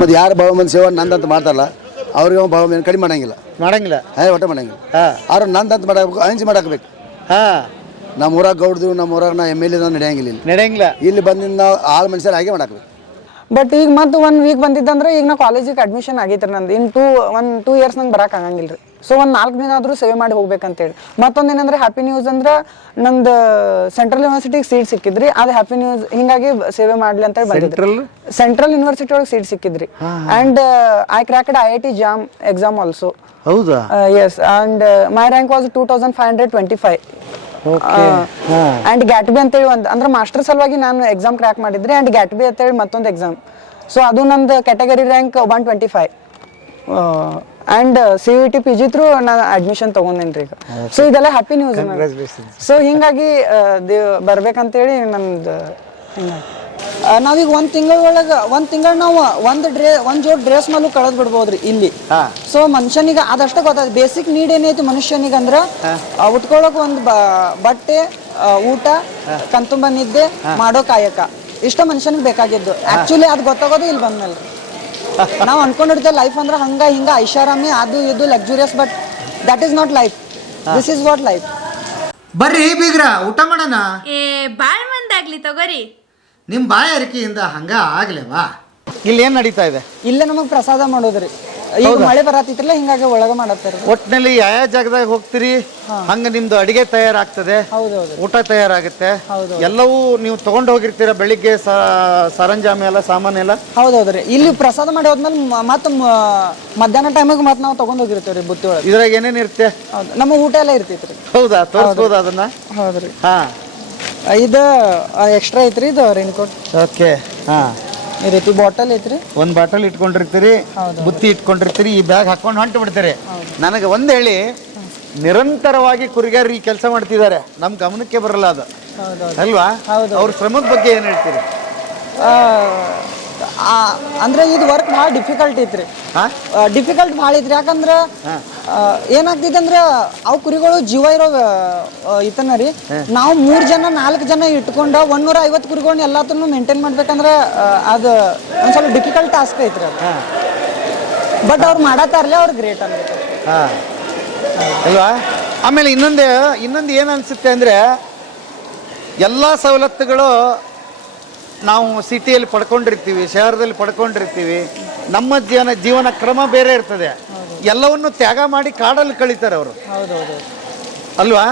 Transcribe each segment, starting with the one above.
ಮತ್ತು ಯಾರು ಭಾವಮನ ಸೇವೆ ನಂದಂತ ಮಾಡ್ತಾರಲ್ಲ ಅವ್ರಿಗೆ ಭಾವಮನ ಕಡಿಮೆ ಮಾಡಂಗಿಲ್ಲ ಒಟ್ಟೆ ಮಾಡಂಗಿಲ್ಲ ಅವ್ರು ನಂದಂತ ಮಾಡಬೇಕು ಅಂಜಿ ಮಾಡಾಕಬೇಕು. ನಮ್ಮ ಊರಾಗ ಗೌಡ್ದು ನಮ್ಮ ಊರಾಗ ನಾ ಎಮ್ ಎಲ್ ಎ ನಡೆಯಂಗಿಲ್ಲ ಇಲ್ಲಿ ಬಂದಿಂದ ಆಳು ಮನುಷ್ಯರು ಹಾಗೆ ಮಾಡಾಕಬೇಕು. ಬಟ್ ಈಗ ಮತ್ತೆ 1 ವೀಕ್ ಬಂದಿದ್ದಂದ್ರೆ ಈಗ ನಾ ಕಾಲೇಜಿಗೆ ಅಡ್ಮಿಷನ್ ಆಗೈತ್ರಿ ನಂದು. ಇನ್ನು 2 ಇಯರ್ಸ್ ನಂಗೆ ಬರಕ್ಕೆ ಆಗಂಗಿಲ್ಲ ರೀ. ಸೊ ಒಂದು 4 ದಿನ ಆದರೂ ಸೇವೆ ಮಾಡಿ ಹೋಗ್ಬೇಕಂತೇಳಿ. ಮತ್ತೊಂದು ಏನಂದ್ರೆ ಹ್ಯಾಪಿ ನ್ಯೂಸ್ ಅಂದ್ರೆ ನಂದು ಸೆಂಟ್ರಲ್ ಯೂನಿವರ್ಸಿಟಿಗೆ ಸೀಟ್ ಸಿಕ್ಕಿದ್ರಿ. ಅದು ಹ್ಯಾಪಿ ನ್ಯೂಸ್ ಹಿಂಗಾಗಿ ಸೇವೆ ಮಾಡಲಿ ಅಂತೇಳಿ ಬಂದಿದ್ರಿ. ಸೆಂಟ್ರಲ್ ಯೂನಿವರ್ಸಿಟಿ ಒಳಗೆ ಸೀಟ್ ಸಿಕ್ಕಿದ್ರಿ. And I cracked IIT JAM exam also. ಹೌದಾ? Yes. And my rank was 2525. And GAT B ಅಂತೇಳಿ ಅಂದ್ರೆ ಮಾಸ್ಟರ್ ಸಲುವಾಗಿ ನಾನು ಎಕ್ಸಾಮ್ ಕ್ರ್ಯಾಕ್ ಮಾಡಿದ್ರಿ. ಆ್ಯಂಡ್ ಗ್ಯಾಟ್ಬಿ ಅಂತೇಳಿ ಮತ್ತೊಂದು ಎಕ್ಸಾಮ್. ಸೊ ಅದು ನಂದು category rank 125. And CUET PG through ನಾನು ಅಡ್ಮಿಷನ್ ತೊಗೊಂಡೇನ್ರಿ ಈಗ. ಸೊ ಇದೆಲ್ಲ ಹ್ಯಾಪಿ ನ್ಯೂಸ್. ಸೊ ಹಿಂಗಾಗಿ ಬರ್ಬೇಕಂತೇಳಿ ನಂದು ಹಿಂಗಾಗಿ ನಾವೀಗ 1 ತಿಂಗಳ ಒಳಗೆ 1 ತಿಂಗಳು ನಾವು ಒಂದು ಜೋಡ್ ಡ್ರೆಸ್ ಮೇಲೂ ಕಳೆದು ಬಿಡ್ಬೋದ್ರಿ ಇಲ್ಲಿ. ಸೊ ಮನುಷ್ಯನಿಗೆ ಅದಷ್ಟೇ ಗೊತ್ತಾಗ ಬೇಸಿಕ್ ನೀಡ್ ಏನೈತಿ ಮನುಷ್ಯನಿಗೆ ಅಂದ್ರೆ ಉಟ್ಕೊಳ್ಳೋಕೆ ಒಂದು ಬಟ್ಟೆ, ಊಟ, ಕಣ್ತುಂಬ ನಿದ್ದೆ, ಮಾಡೋ ಕಾಯಕ ಇಷ್ಟ ಮನುಷ್ಯನಿಗೆ ಬೇಕಾಗಿದ್ದು. ಆಕ್ಚುಲಿ ಅದು ಗೊತ್ತಾಗೋದು ಇಲ್ಲಿ ಬಂದ್ಮೇಲೆ. ನಾವು ಅನ್ಕೊಂಡಿರ್ತೇವೆ ಲೈಫ್ ಅಂದ್ರೆ ಹಂಗ ಹಿಂಗ ಐಷಾರಾಮಿ ಅದು ಇದು luxurious. But that is not life. This is what life. ಬರ್ರಿ ಬೀಗ್ರ ಊಟ ಮಾಡೋಣ. ಬಾಳ್ ಮಂದಾಗ್ಲಿ ತಗೋರಿ. ನಿಮ್ಮ ಬಾಯ ಅರಿಕೆಯಿಂದ ಹಂಗ ಆಗ್ಲೇವಾ? ಇಲ್ಲಿ ಏನ್ ನಡೀತಾ ಇದೆ? ಇಲ್ಲೇ ನಮಗೆ ಪ್ರಸಾದ ಮಾಡೋದ್ರಿ. ಈಗ ಮಳೆ ಬರತ್ತಿತ್ರಲ್ಲ ಹಿಂಗಾಗಿ ಒಳಗ ಮಾಡತ್ತಾರ. ಒಟ್ಟಿನಲ್ಲಿ ಯಾವ ಜಾಗದಾಗ ಹೋಗ್ತೀರಿ ಹಂಗ ನಿಮ್ದು ಅಡಿಗೆ ತಯಾರಾಗ್ತದೆ, ಊಟ ತಯಾರಾಗುತ್ತೆ, ಎಲ್ಲವೂ ನೀವು ತಗೊಂಡು ಹೋಗಿರ್ತೀರ ಬೆಳಿಗ್ಗೆ ಸರಂಜಾಮಿ ಎಲ್ಲ ಸಾಮಾನು ಎಲ್ಲ. ಹೌದೌದ್ರಿ. ಇಲ್ಲಿ ಪ್ರಸಾದ ಮಾಡಿ ಹೋದ್ಮೇಲೆ ಮತ್ತೆ ಮಧ್ಯಾಹ್ನ ಟೈಮಿಗೆ ಮತ್ತೆ ನಾವು ತಗೊಂಡ್ ಹೋಗಿರ್ತೇವ್ರಿ ಬುತ್ತಿ ಒಳಗೆ. ಇದ್ರಾಗ ಏನೇನು ಇರುತ್ತೆ? ನಮ್ಮ ಊಟ ಎಲ್ಲ ಇರ್ತೈತ್ರಿ. ಹೌದಾ? ತೋರಿಸ್ಬೋದ ಅದನ್ನ? ಹೌದ್ರಿ. ಇದು ಎಕ್ಸ್ಟ್ರಾ ಐತ್ರಿ. ಇದು ರೈನ್ಕೋಟ್. ಓಕೆ. ಈ ರೀತಿ ಬಾಟಲ್ ಐತ್ರಿ. ಒಂದು ಬಾಟಲ್ ಇಟ್ಕೊಂಡಿರ್ತೀರಿ, ಬುತ್ತಿ ಇಟ್ಕೊಂಡಿರ್ತೀರಿ, ಈ ಬ್ಯಾಗ್ ಹಾಕೊಂಡು ಹೊಂಟು ಬಿಡ್ತೀರಿ. ನನಗೆ ಒಂದು ಹೇಳಿ, ನಿರಂತರವಾಗಿ ಕುರಿಗಾರರು ಈ ಕೆಲಸ ಮಾಡ್ತಿದ್ದಾರೆ, ನಮ್ಮ ಗಮನಕ್ಕೆ ಬರಲ್ಲ ಅದು ಅಲ್ವಾ? ಅವ್ರ ಶ್ರಮದ ಬಗ್ಗೆ ಏನು ಹೇಳ್ತೀರಿ? ಅಂದ್ರೆ ಇದು ವರ್ಕ್ ಭಾಳ ಡಿಫಿಕಲ್ಟ್ ಐತ್ರಿ. ಡಿಫಿಕಲ್ಟ್ ಭಾಳ ಐತ್ರಿ. ಯಾಕಂದ್ರೆ ಏನಾಗ್ತೈತೆ ಅಂದ್ರೆ ಅವು ಕುರಿಗಳು ಜೀವ ಇರೋ ಇತನ ರೀ. ನಾವು 3 ಜನ 4 ಜನ ಇಟ್ಕೊಂಡು 150 ಕುರಿಗಳನ್ನ ಎಲ್ಲಾತನ್ನು ಮೇಂಟೈನ್ ಮಾಡ್ಬೇಕಂದ್ರೆ ಅದು ಒಂದ್ ಸ್ವಲ್ಪ ಡಿಫಿಕಲ್ಟ್ ಟಾಸ್ಕ್ ಐತ್ರಿ ಅದು. ಬಟ್ ಅವ್ರು ಮಾಡತ್ತಾರಲ್ಲ, ಅವ್ರು ಗ್ರೇಟ್ ಅನ್ಬೇಕು ಅಲ್ವಾ? ಆಮೇಲೆ ಇನ್ನೊಂದು ಏನು ಅನ್ಸುತ್ತೆ ಅಂದ್ರೆ, ಎಲ್ಲ ಸವಲತ್ತುಗಳು ನಾವು ಸಿಟಿಯಲ್ಲಿ ಪಡ್ಕೊಂಡಿರ್ತೀವಿ, ಶಹರದಲ್ಲಿ ಪಡ್ಕೊಂಡಿರ್ತೀವಿ. ನಮ್ಮ ಜೀವನ ಕ್ರಮ ಬೇರೆ ಇರ್ತದೆ. ಎಲ್ಲವನ್ನು ತ್ಯಾಗ ಮಾಡಿ ಕಾಡಲ್ಲಿ ಕಳೀತಾರೆ ಅವರು ಅಲ್ವಾ?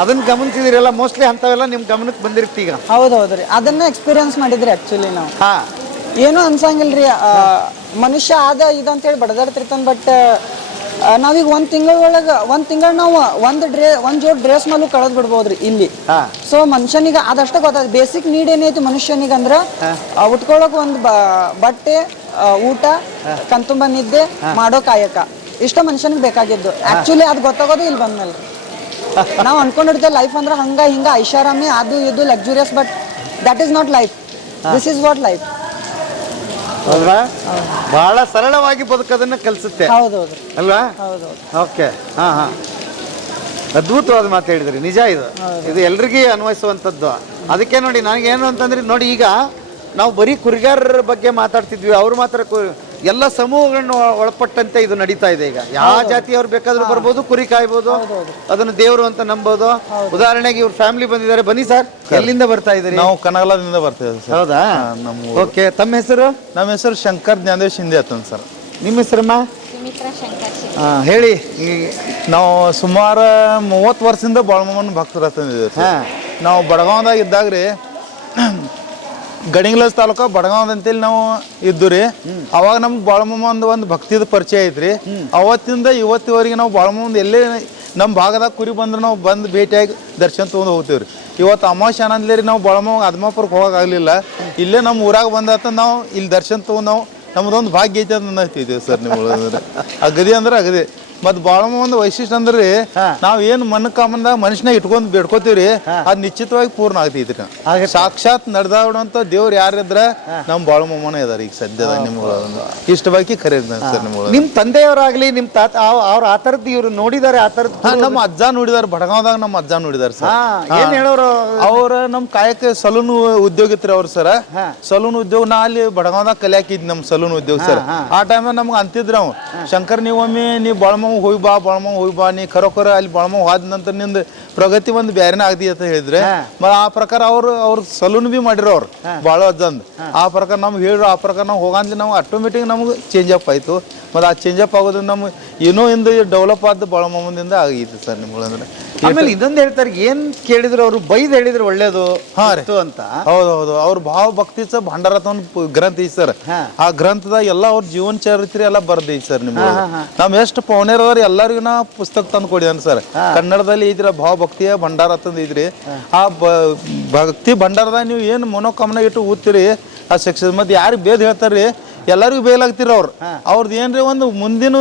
ಅದನ್ನ ಗಮನಿಸಿದಿರಲ್ಲ ಮೋಸ್ಟ್ಲಿ. ಅಂಥವೆಲ್ಲ ನಿಮ್ಮ ಗಮನಕ್ಕೆ ಬಂದಿರ್ತಿ ಈಗ. ಹೌದೌದ್ರಿ. ಅದನ್ನ ಎಕ್ಸ್ಪೀರಿಯನ್ಸ್ ಮಾಡಿದ್ರಿ ಆಕ್ಚುಲಿ ನಾವು. ಏನು ಅನ್ಸಂಗಿಲ್ರಿ. ಮನುಷ್ಯ ಇದಂತೇಳಿ ಬಡದಾಡ್ತಿರ್ತಾನೆ. ಬಟ್ ನಾವೀಗ 1 ತಿಂಗಳ ಒಳಗೆ 1 ತಿಂಗಳು ನಾವು ಒಂದು ಜೋಡ್ ಡ್ರೆಸ್ ಮೇಲೂ ಕಳೆದು ಬಿಡ್ಬೋದ್ರಿ ಇಲ್ಲಿ. ಸೊ ಮನುಷ್ಯನಿಗೆ ಅದಷ್ಟೇ ಗೊತ್ತಾಗ ಬೇಸಿಕ್ ನೀಡ್ ಏನೈತಿ ಮನುಷ್ಯನಿಗೆ ಅಂದ್ರೆ ಉಟ್ಕೊಳ್ಳೋಕೆ ಒಂದು ಬಟ್ಟೆ, ಊಟ, ಕಣ್ತುಂಬ ನಿದ್ದೆ, ಮಾಡೋ ಕಾಯಕ ಇಷ್ಟ ಮನುಷ್ಯನಿಗೆ ಬೇಕಾಗಿದ್ದು. ಆಕ್ಚುಲಿ ಅದು ಗೊತ್ತಾಗೋದು ಇಲ್ಲಿ ಬಂದ್ಮೇಲೆ. ನಾವು ಅನ್ಕೊಂಡಿರ್ತೇವೆ ಲೈಫ್ ಅಂದ್ರೆ ಹಂಗ ಹಿಂಗ ಐಷಾರಾಮಿ ಅದು ಇದು luxurious. But that is not life. This is what life. ಬಹಳ ಸರಳವಾಗಿ ಬದುಕೋದನ್ನ ಕಲಿಸುತ್ತೆ. ಹೌದೌದು ಅಲ್ವಾ? ಓಕೆ. ಅದ್ಭುತವಾದ ಮಾತು ಹೇಳಿದ್ರಿ. ನಿಜ ಇದು ಎಲ್ರಿಗೂ ಅನ್ವಯಿಸುವಂಥದ್ದು. ಅದಕ್ಕೆ ನೋಡಿ, ನನಗೇನು ಅಂತಂದ್ರೆ ನೋಡಿ, ಈಗ ನಾವು ಬರೀ ಕುರಿಗಾರರ ಬಗ್ಗೆ ಮಾತಾಡ್ತಿದ್ವಿ. ಅವ್ರು ಮಾತ್ರ ಎಲ್ಲ ಸಮೂಹಗಳನ್ನು ಒಳಪಟ್ಟಂತೆ ಇದು ನಡೀತಾ ಇದೆ. ಈಗ ಯಾವ ಜಾತಿಯವ್ರು ಬೇಕಾದ್ರೂ ಬರ್ಬೋದು, ಕುರಿ ಕಾಯ್ಬೋದು, ಅದನ್ನು ದೇವರು ಅಂತ ನಂಬೋದು. ಉದಾಹರಣೆಗೆ ಇವ್ರ ಫ್ಯಾಮಿಲಿ ಬಂದಿದ್ದಾರೆ. ಬನ್ನಿ ಸರ್, ಎಲ್ಲಿಂದ ಬರ್ತಾ ಇದ್ದೀರಿ? ನಾವು ಕನಗಲದಿಂದ ಬರ್ತೀವಿ ಸರ್. ಹೌದಾ? ಓಕೆ. ತಮ್ಮ ಹೆಸರು? ನಮ್ಮ ಹೆಸರು ಶಂಕರ್ ಜ್ಞಾನದೇವ್ ಶಿಂದೆ ಅಂತ ಸರ್. ನಿಮ್ಮ ಹೆಸರಮ್ಮ? ಹೇಳಿ. ನಾವು ಸುಮಾರು 30 ವರ್ಷದಿಂದ ಬಾಳಮ್ಮನ ಭಕ್ತರ ತಂದಿದ್ದೇವೆ. ನಾವು ಬಡಗಾಂವದಾಗ ಇದ್ದಾಗ್ರಿ, ಗಡಿಂಗ್ಲಸ್ ತಾಲೂಕ ಬಡಗಾಂವ್ ಅಂತೇಳಿ ನಾವು ಇದ್ದು ರೀ. ಅವಾಗ ನಮ್ಗೆ ಬಾಳಮ್ಮ ಒಂದು ಭಕ್ತಿದ ಪರಿಚಯ ಐತ್ರಿ. ಅವತ್ತಿಂದ ಇವತ್ತಿವರೆಗೆ ನಾವು ಬಾಳಮ್ಮ ಎಲ್ಲೇ ನಮ್ಮ ಭಾಗದಾಗ ಕುರಿ ಬಂದ್ರೆ ನಾವು ಬಂದು ಭೇಟಿಯಾಗಿ ದರ್ಶನ ತೊಗೊಂಡು ಹೋಗ್ತೀವಿ ರೀ. ಇವತ್ತು ಅಮಾವಾಸ್ಯೆ ಅನ್ನಂದ್ಲೇರಿ ನಾವು ಬಾಳಮ್ಮ ಆದ್ಮಾಪುರಕ್ಕೆ ಹೋಗೋಕ್ಕಾಗಲಿಲ್ಲ. ಇಲ್ಲೇ ನಮ್ಮ ಊರಾಗ ಬಂದಾತ ನಾವು ಇಲ್ಲಿ ದರ್ಶನ ತೊಗೊಂಡು ನಾವು ನಮ್ದೊಂದು ಭಾಗ್ಯ ಐತೆ ಅಂತ ಅಂತೀವಿ ಸರ್. ನೀವು ಅಗದಿ ಅಂದ್ರೆ ಅಗದಿ. ಮತ್ ಬಾಳಮ್ಮ ಒಂದು ವೈಶಿಷ್ಟ್ಯ ಅಂದ್ರೆ ನಾವ್ ಏನ್ ಮನ ಕಾಮಂದ ಮನುಷ್ಯನ ಇಟ್ಕೊಂಡ್ ಬೇಡ್ಕೋತೀವ್ರಿ ಅದ್ ನಿಶ್ಚಿತವಾಗಿ ಪೂರ್ಣ ಆಗ್ತೈತ್ರಿ ಸಾಕ್ಷಾತ್ ನಡೆದಾಡುವಂತ ದೇವ್ರು ಯಾರಿದ್ರ ನಮ್ ಬಾಳಮ್ಮನ ಇದಾರೆ ಈಗ ಸದ್ಯದ ನಿಮ್ಗಳ ಇಷ್ಟವಾಗಿ ಖರೀದ್ ಸರ್ ನಿಮ್ಗಳ ನಿಮ್ ತಂದೆಯವರಾಗ್ಲಿ ನಿಮ್ ತಾತ ಅವ್ರ ಆ ತರದ್ ಇವ್ರು ನೋಡಿದಾರೆ ಆ ತರದ್ ನಮ್ಮ ಅಜ್ಜ ನೋಡಿದಾರ ಬಡಗಾವ್ದಾಗ ನಮ್ಮ ಅಜ್ಜ ನೋಡಿದಾರ ಸರ್ ಏನ್ ಹೇಳೋರು ಅವ್ರ ನಮ್ ಕಾಯಕ ಸಲೂನ್ ಉದ್ಯೋಗ ಇತ್ರಿ ಅವ್ರ ಸರ್ ಸಲೂನ್ ಉದ್ಯೋಗ ನಾ ಅಲ್ಲಿ ಬಡಗಾವ್ದಾಗ ಕಲಿಯಾಕಿದ್ ನಮ್ ಸಲೂನ್ ಉದ್ಯೋಗ ಸರ್ ಆ ಟೈಮ್ ನಮ್ಗೆ ಅಂತಿದ್ರ ಅವ್ ಶಂಕರ್ ನೀವೊಮ್ಮೆ ನೀ ಬಾಳಮ್ಮ ಹೋಗಿ ಬಾ ನೀ ಖರೋಖರ ಅಲ್ಲಿ ಬಾಳಮ್ಮ ಹೋದ ನಂತರ ನಿಂದ ಪ್ರಗತಿ ಒಂದು ಬ್ಯಾರೇನ ಆಗದಿ ಅಂತ ಹೇಳಿದ್ರೆ ಆ ಪ್ರಕಾರ ಅವ್ರ ಸಲೂನ್ ಬಿ ಮಾಡಿರೋ ಅವ್ರು ಬಾಳ ಅಜ್ಜಂದ್ ಆ ಪ್ರಕಾರ ನಮ್ಗೆ ಹೇಳಿದ್ರು ಆ ಪ್ರಕಾರ ನಾವು ಹೋಗಂದ್ಲಿ ನಾವು ಆಟೋಮೆಟಿಕ್ ನಮ್ಗೆ ಚೇಂಜ್ ಅಪ್ ಆಯ್ತು ಮತ್ತೆ ಆ ಚೇಂಜ್ ಅಪ್ ಆಗೋದು ನಮ್ಗೆ ಏನೋ ಇಂದ ಡೆವಲಪ್ ಆದ ಬಾಳಮ್ಮದಿಂದ ಆಗೈತಿ ಸರ್ ನಿಮ್ಗಳಂದ್ರೆ ಆಮೇಲೆ ಇದೊಂದು ಹೇಳ್ತಾರೆ ಏನ್ ಕೇಳಿದ್ರು ಅವ್ರು ಬೈದ್ ಹೇಳಿದ್ರು ಒಳ್ಳೇದು ಅಂತ ಹೌದೌದು ಅವ್ರ ಭಾವ ಭಕ್ತಿ ಸರ್ ಭಂಡಾರ ಒಂದು ಗ್ರಂಥ ಐತಿ ಸರ್ ಆ ಗ್ರಂಥದಾಗ ಎಲ್ಲ ಅವ್ರ ಜೀವನ ಚರಿತ್ರೆ ಎಲ್ಲ ಬರ್ದೈತಿ ಸರ್ ನಿಮ್ಗೆ ನಮ್ ಎಷ್ಟು ಪೌನೇರದವ್ರು ಎಲ್ಲರಿಗೂ ನಾ ಪುಸ್ತಕ ತಂದು ಕೊಡಿದಾನ ಸರ್ ಕನ್ನಡದಲ್ಲಿ ಐತ್ರ ಭಾವ ಭಕ್ತಿಯ ಭಂಡಾರ ತಂದು ಐತ್ರಿ ಆ ಭಕ್ತಿ ಭಂಡಾರದಾಗ ನೀವು ಏನು ಮನೋಕಾಮನೆ ಇಟ್ಟು ಓದ್ತೀರಿ ಆ ಸೆಕ್ಷನ್ ಮತ್ತೆ ಯಾರಿಗೆ ಬೇದ್ ಹೇಳ್ತಾರ್ರಿ ಎಲ್ಲರಿಗೂ ಬೇಲಾಗ್ತಿರ ಅವ್ರದ್ದು ಏನ್ರಿ ಒಂದು ಮುಂದಿನ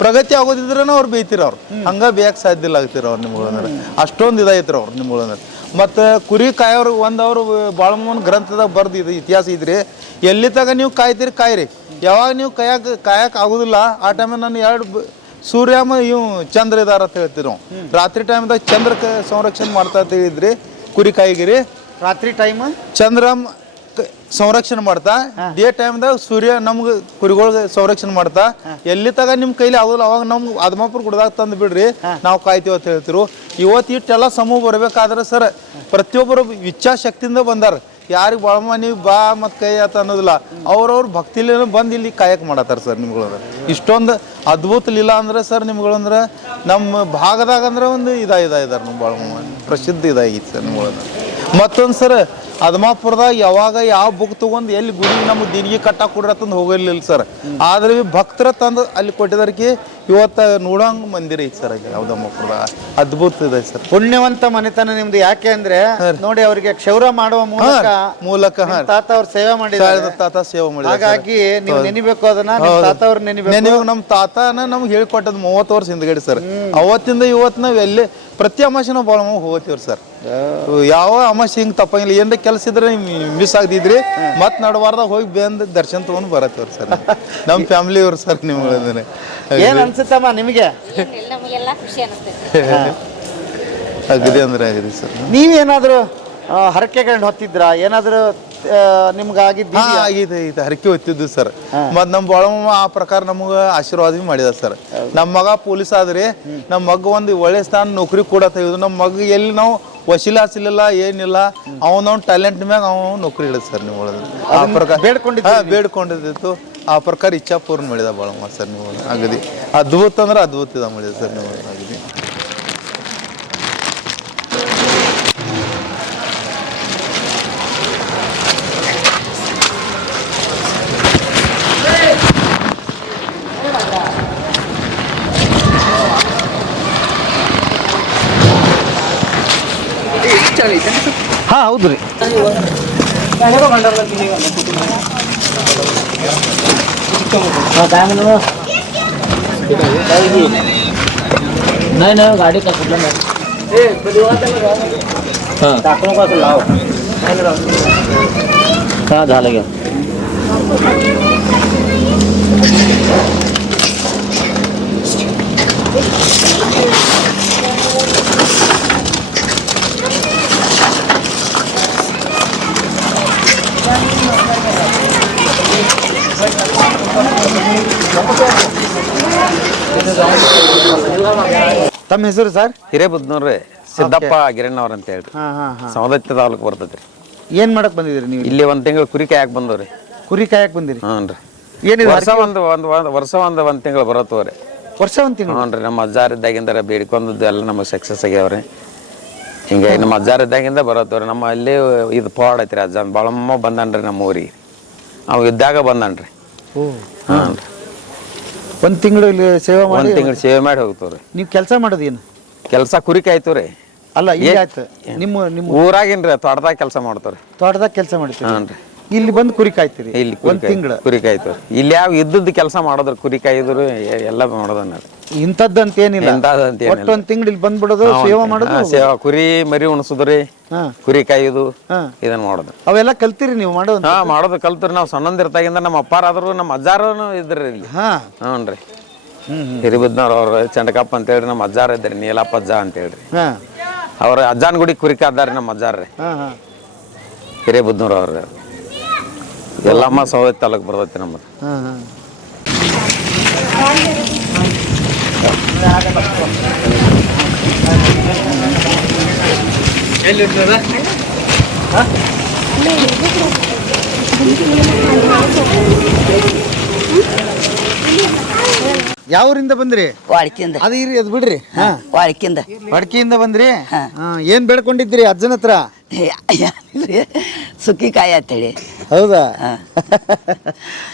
ಪ್ರಗತಿ ಆಗೋದಿದ್ರೆ ಅವ್ರು ಬೇಯ್ತಿರ ಅವ್ರು ಹಂಗ ಬೇಯಕ್ ಸಾಧ್ಯ ಇಲ್ಲ ಆಗ್ತಿರ ಅವ್ರು ನಿಮ್ಗಳಂದ್ರೆ ಅಷ್ಟೊಂದು ಇದಾಯ್ತಿರ ಅವ್ರು ನಿಮ್ಗಳಂದ್ರೆ ಮತ್ತು ಕುರಿ ಕಾಯೋರು ಅವ್ರು ಬಾಳಮ್ಮನ ಗ್ರಂಥದಾಗ ಬರ್ದು ಇದು ಇತಿಹಾಸ ಇದ್ರಿ ಎಲ್ಲಿ ತಗ ನೀವು ಕಾಯ್ರಿ ಯಾವಾಗ ನೀವು ಕಾಯಕ್ ಆಗೋದಿಲ್ಲ ಆ ಟೈಮ್ ನಾನು ಎರಡು ಸೂರ್ಯ ಇವು ಚಂದ್ರ ಇದಾರ ಅಂತ ಹೇಳ್ತೀವಿ ನಾವು ರಾತ್ರಿ ಟೈಮ್ದಾಗ ಚಂದ್ರ ಸಂರಕ್ಷಣೆ ಮಾಡ್ತಾ ಅಂತ ಹೇಳಿದ್ರಿ ಕುರಿ ಕಾಯಿಗಿರಿ ರಾತ್ರಿ ಟೈಮ್ ಚಂದ್ರ ಸಂರಕ್ಷಣೆ ಮಾಡ್ತಾ ಡೇ ಟೈಮ್ದಾಗ ಸೂರ್ಯ ನಮ್ಗೆ ಕುರಿಗಳಿಗೆ ಸಂರಕ್ಷಣೆ ಮಾಡ್ತಾ ಎಲ್ಲಿ ತಗ ನಿಮ್ ಕೈಲಿ ಆಗೋದಿಲ್ಲ ಅವಾಗ ನಮ್ಗೆ ಆದಮಾಪುರ ಗುಡ್ದಾಗ ತಂದು ಬಿಡ್ರಿ ನಾವು ಕಾಯ್ತೀವಿ ಅಂತ ಹೇಳ್ತಿರು ಇವತ್ತು ಇಟ್ಟೆಲ್ಲ ಸಮೂಹ ಬರ್ಬೇಕಾದ್ರೆ ಸರ್ ಪ್ರತಿಯೊಬ್ಬರು ಇಚ್ಛಾಶಕ್ತಿಯಿಂದ ಬಂದಾರ ಯಾರಿಗೆ ಬಾಳಮ್ಮ ನೀವು ಬಾ ಮತ್ತು ಕೈ ಆತ ಅನ್ನೋದಿಲ್ಲ ಅವ್ರವ್ರ ಭಕ್ತಿಲಿ ಬಂದು ಇಲ್ಲಿ ಕಾಯಕ್ ಮಾಡತ್ತಾರ ಸರ್ ನಿಮ್ಗಳಂದ್ರೆ ಇಷ್ಟೊಂದು ಅದ್ಭುತ ಲೀಲಾ ಅಂದ್ರೆ ಸರ್ ನಿಮ್ಗಳಂದ್ರೆ ನಮ್ಮ ಭಾಗದಾಗ ಅಂದ್ರೆ ಒಂದು ಇದಾರೆ ನಮ್ಮ ಬಾಳಮ್ಮ ಪ್ರಸಿದ್ಧ ಇದಾಗಿತ್ತು ಸರ್ ನಿಮ್ಗಳಂದ್ರೆ ಮತ್ತೊಂದು ಸರ್ ಅದ್ಮಾಪುರದಾಗ ಯಾವಾಗ ಯಾವ ಬುಕ್ ತಗೊಂಡು ಎಲ್ಲಿ ಗುಡಿ ನಮ್ಗೆ ದಿನಿಗೆ ಕಟ್ಟಾಕ್ ಕೊಡ್ರತ್ತಂದು ಹೋಗಿರ್ಲಿಲ್ಲ ಸರ್ ಆದ್ರೆ ಭಕ್ತರ ತಂದು ಅಲ್ಲಿ ಕೊಟ್ಟಿದ್ದಕ್ಕೆ ಇವತ್ತ ನೋಡಂಗ್ ಮಂದಿರ ಐತಿ ಸರ್ ಯಾವ್ದಮ್ಮಪುರದ ಅದ್ಭುತ ಇದೆ ಸರ್ ಪುಣ್ಯವಂತ ಮನೆತನ ನಿಮ್ದು ಯಾಕೆ ಅಂದ್ರೆ ನೋಡಿ ಅವರಿಗೆ ಕ್ಷೌರ ಮಾಡುವ ಮೂಲಕ ತಾತ ಅವ್ರ ಸೇವೆ ಮಾಡಿದ್ದಾರೆ ತಾತ ಸೇವೆ ಮಾಡಿ ಹಾಗಾಗಿ ನೀವು ನೆನಿಬೇಕು ಅದನ್ನ ನಿಮ್ ತಾತ ಅವ್ರ ನೆನಿಬೇಕು ನಮ್ಮ ತಾತನ ನಮ್ಗೆ ಹೇಳ್ಕೊಟ್ಟದ್ 30 ವರ್ಷ ಹಿಂದ್ಗಡೆ ಸರ್ ಅವತ್ತಿಂದ ಇವತ್ತು ನಾವ್ ಎಲ್ಲೇ ಪ್ರತಿ ಅಮಾಸೆ ನಾವು ಭಾಳ ಹೋಗ್ತೀವ್ರಿ ಸರ್ ಯಾವ ಅಮಾಸೆ ಹಿಂಗ್ ತಪ್ಪಂಗಿಲ್ಲ ಏನ್ರ ಕೆಲಸ ಇದ್ರೆ ಮಿಸ್ ಆಗ್ದಿದ್ರಿ ಮತ್ ನಡವಾರ್ದಾಗ ಹೋಗಿ ಬಂದು ದರ್ಶನ ತಗೊಂಡ್ ಬರತ್ತವ್ರಿ ಸರ್ ನಮ್ಮ ಫ್ಯಾಮಿಲಿ ಅವ್ರು ಸರ್ ನಿಮ್ಗೆ ಏನ್ ಅನ್ಸುತ್ತಮ್ಮ ನಿಮಗೆ ನಮಗೆಲ್ಲ ಖುಷಿ ಅನಿಸ್ತೈತಿ ಅಗದಿ ಅಂದ್ರೆ ಅಗದಿ ಸರ್ ನೀವೇನಾದ್ರೂ ಹರಕೆಗಳನ್ನ ಹೊತ್ತಿದ್ರ ಏನಾದ್ರು ನಿಮ್ಗಾಗಿದ್ದು ಆಗಿದೆ ಹರಕೆ ಹೊತ್ತಿದ್ದು ಸರ್ ಮತ್ ನಮ್ ಬಾಳಮ್ಮ ಆ ಪ್ರಕಾರ ನಮ್ಗ ಆಶೀರ್ವಾದ ಮಾಡಿದ ಸರ್ ನಮ್ ಮಗ ಪೊಲೀಸ್ ಆದ್ರಿ ನಮ್ ಮಗ ಒಂದು ಒಳ್ಳೆ ಸ್ಥಾನ ನೌಕರಿ ಕೂಡ ತೆಗೆದು ನಮ್ ಮಗ ಎಲ್ಲಿ ನಾವು ವಸೀಲ ಹಾಸಿಲ್ಲ ಏನಿಲ್ಲ ಅವನ ಟ್ಯಾಲೆಂಟ್ ಮ್ಯಾಗ ಅವ ನೌಕರಿ ಹಿಡಿದ ಸರ್ ನೀವು ಆ ಪ್ರಕಾರ ಬೇಡ್ಕೊಂಡಿದ್ದು ಆ ಪ್ರಕಾರ ಇಚ್ಛಾ ಪೂರ್ಣ ಮಾಡಿದ ಬಾಳಮ್ಮ ಸರ್ ನೀವು ಅಗದಿ ಅದ್ಭುತ ಅಂದ್ರೆ ಅದ್ಭುತ ಇದ ಮಾಡಿದ ಸರ್ ನೀವು ಅಗದಿ ಹಾ ಹೌದು ರೀ नहीं गाड़ी का प्रॉब्लम है टाकलों का लाओ कहाँ झाल गया ತಮ್ಮ ಹೆಸರು ಸರ್ ಹಿರೇಬುದ್ನೂರ್ರಿ ಸಿದ್ದಪ್ಪ ಗಿರಣ್ಣವ್ರ ಅಂತ ಹೇಳ್ರಿ ಸವದತ್ತಿ ತಾಲೂಕು ಬರ್ತೈತ್ರಿ ಏನ್ ಮಾಡಕ್ ಬಂದಿದ್ರಿ ನೀವು ಇಲ್ಲಿ ಒಂದ್ ತಿಂಗಳು ಕುರಿ ಕಾಯಕ್ ಬಂದವ್ರಿ ಕುರಿ ಕಾಯಕ್ ಬಂದಿರಿ ಹ್ಞೂನ್ರಿ ಏನಿದೆ ವರ್ಷ ಒಂದ್ ತಿಂಗಳು ಬರತ್ತವ್ರಿ ವರ್ಷ ಒಂದ್ ತಿಂಗಳು ಹ್ಞೂನ್ರಿ ನಮ್ಮ ಅಜ್ಜಾರಿದ್ದಾಗಿಂದ ಬೇಡ್ಕೊಂಡದ್ದು ಎಲ್ಲ ನಮಗೆ ಸಕ್ಸಸ್ ಆಗ್ಯಾವ್ರಿ ಹಿಂಗೆ ನಮ್ಮ ಅಜ್ಜಾರಿದ್ದಾಗಿಂದ ಬರತ್ತವ್ರಿ ನಮ್ಮ ಅಲ್ಲಿ ಇದು ಪಾಡ್ ಐತ್ರಿ ಅಜ್ಜ ಬಾಳಮ್ಮ ಬಂದನ್ರಿ ನಮ್ಮ ಊರಿಗೆ ಅವ್ ಇದ್ದಾಗ ಬಂದನ್ರಿ ಹ್ಞೂನ್ರಿ ಒಂದ್ ತಿಂಗಳು ಇಲ್ಲಿ ಸೇವೆ ಮಾಡಿ ಒಂದ್ ತಿಂಗಳು ಸೇವೆ ಮಾಡಿ ಹೋಗ್ತವ್ರಿ ನೀವು ಕೆಲಸ ಮಾಡೋದು ಏನು ಕೆಲಸ ಕುರಿ ಕಾಯ್ತವ್ರಿ ಅಲ್ಲ ಈಗ ಆಯ್ತು ನಿಮ್ಮ ಊರಾಗಿನ್ರಿ ತೋಟದಾಗ ಕೆಲಸ ಮಾಡ್ತವ್ರಿ ತೋಟದಾಗ ಕೆಲಸ ಮಾಡ್ತೀವಿ ಹ್ಞೂನ್ರಿ ಇಲ್ಲಿ ಬಂದು ಕುರಿ ಕಾಯ್ತೀರಿ ಇಲ್ಲಿ ಒಂದ್ ತಿಂಗಳು ಕುರಿ ಕಾಯ್ತವ್ರಿ ಇಲ್ಲಿ ಯಾವ ಇದ್ದದ್ದು ಕೆಲಸ ಮಾಡೋದ್ರ ಕುರಿ ಕಾಯ್ದ್ರು ಎಲ್ಲ ಮಾಡೋದನ್ನ ಇಂಥದ್ದಂತ ಏನಿಲ್ಲ ಒಟ್ಟು ಒಂದ್ ತಿಂಗಳು ಇಲ್ಲಿ ಬಂದ್ಬಿಡೋದು ಸೇವೆ ಮಾಡೋದು ಸೇವಾ ಕುರಿ ಮರಿ ಉಣಸುದ್ರಿ ಹಾ. ಕುರಿ ಕಾಯೋದು ಹಾ. ಇದನ್ನ ಮಾಡೋದು ಅವೆಲ್ಲ ಕಲ್ತೀರಿ ನೀವು ಮಾಡೋದು ಹಾ ಮಾಡೋದು ಕಲ್ತ್ರಿ ನಾವು ಸಣ್ಣಂದಿರ್ತಾಗಿಂದ ನಮ್ಮ ಅಪ್ಪಾರಾದ್ರು ನಮ್ಮ ಅಜ್ಜಾರನು ಇದ್ರಿ ಇಲ್ಲಿ ಹಾ ಹ್ಞೂನ್ರಿ ಹಿರಿಬದ್ನವ್ರು ಅವ್ರು ಚಂಡಕಪ್ಪ ಅಂತ ಹೇಳ್ರಿ ನಮ್ಮ ಅಜ್ಜಾರ ಇದ್ರಿ ನೀಲಪ್ಪ ಅಜ್ಜ ಅಂತ ಹೇಳ್ರಿ ಹಾ ಅವ್ರ ಅಜ್ಜಾನ್ ಗುಡಿ ಕುರಿ ಕಾದಾರಿ ನಮ್ಮ ಅಜ್ಜಾರ್ರಿ ಹಾ ಹಾ ಹಿರೇಬುದ್ನೂರು ಅವ್ರ ಎಲ್ಲಮ್ಮ ಸೌದತ್ತಿ ತಾಲೂಕು ಬರ್ತೈತಿ ನಮ್ಮದು ಹಾ ಹಾ ಯಾವೂರಿಂದ ಬಂದ್ರಿ ವಾಡ್ಕಿಂದ ಅದು ಇರಿ ಅದು ಬಿಡ್ರಿ ಹಾ ವಾಡ್ಕಿಂದ ಅಡ್ಕೆಯಿಂದ ಬಂದ್ರಿ ಹಾ ಏನ್ ಬೇಡ್ಕೊಂಡಿದ್ರಿ ಅಜ್ಜನ ಹತ್ರ ಸುಕ್ಕಿಕಾಯಿ ಅಂತೇಳಿ ಹೌದಾ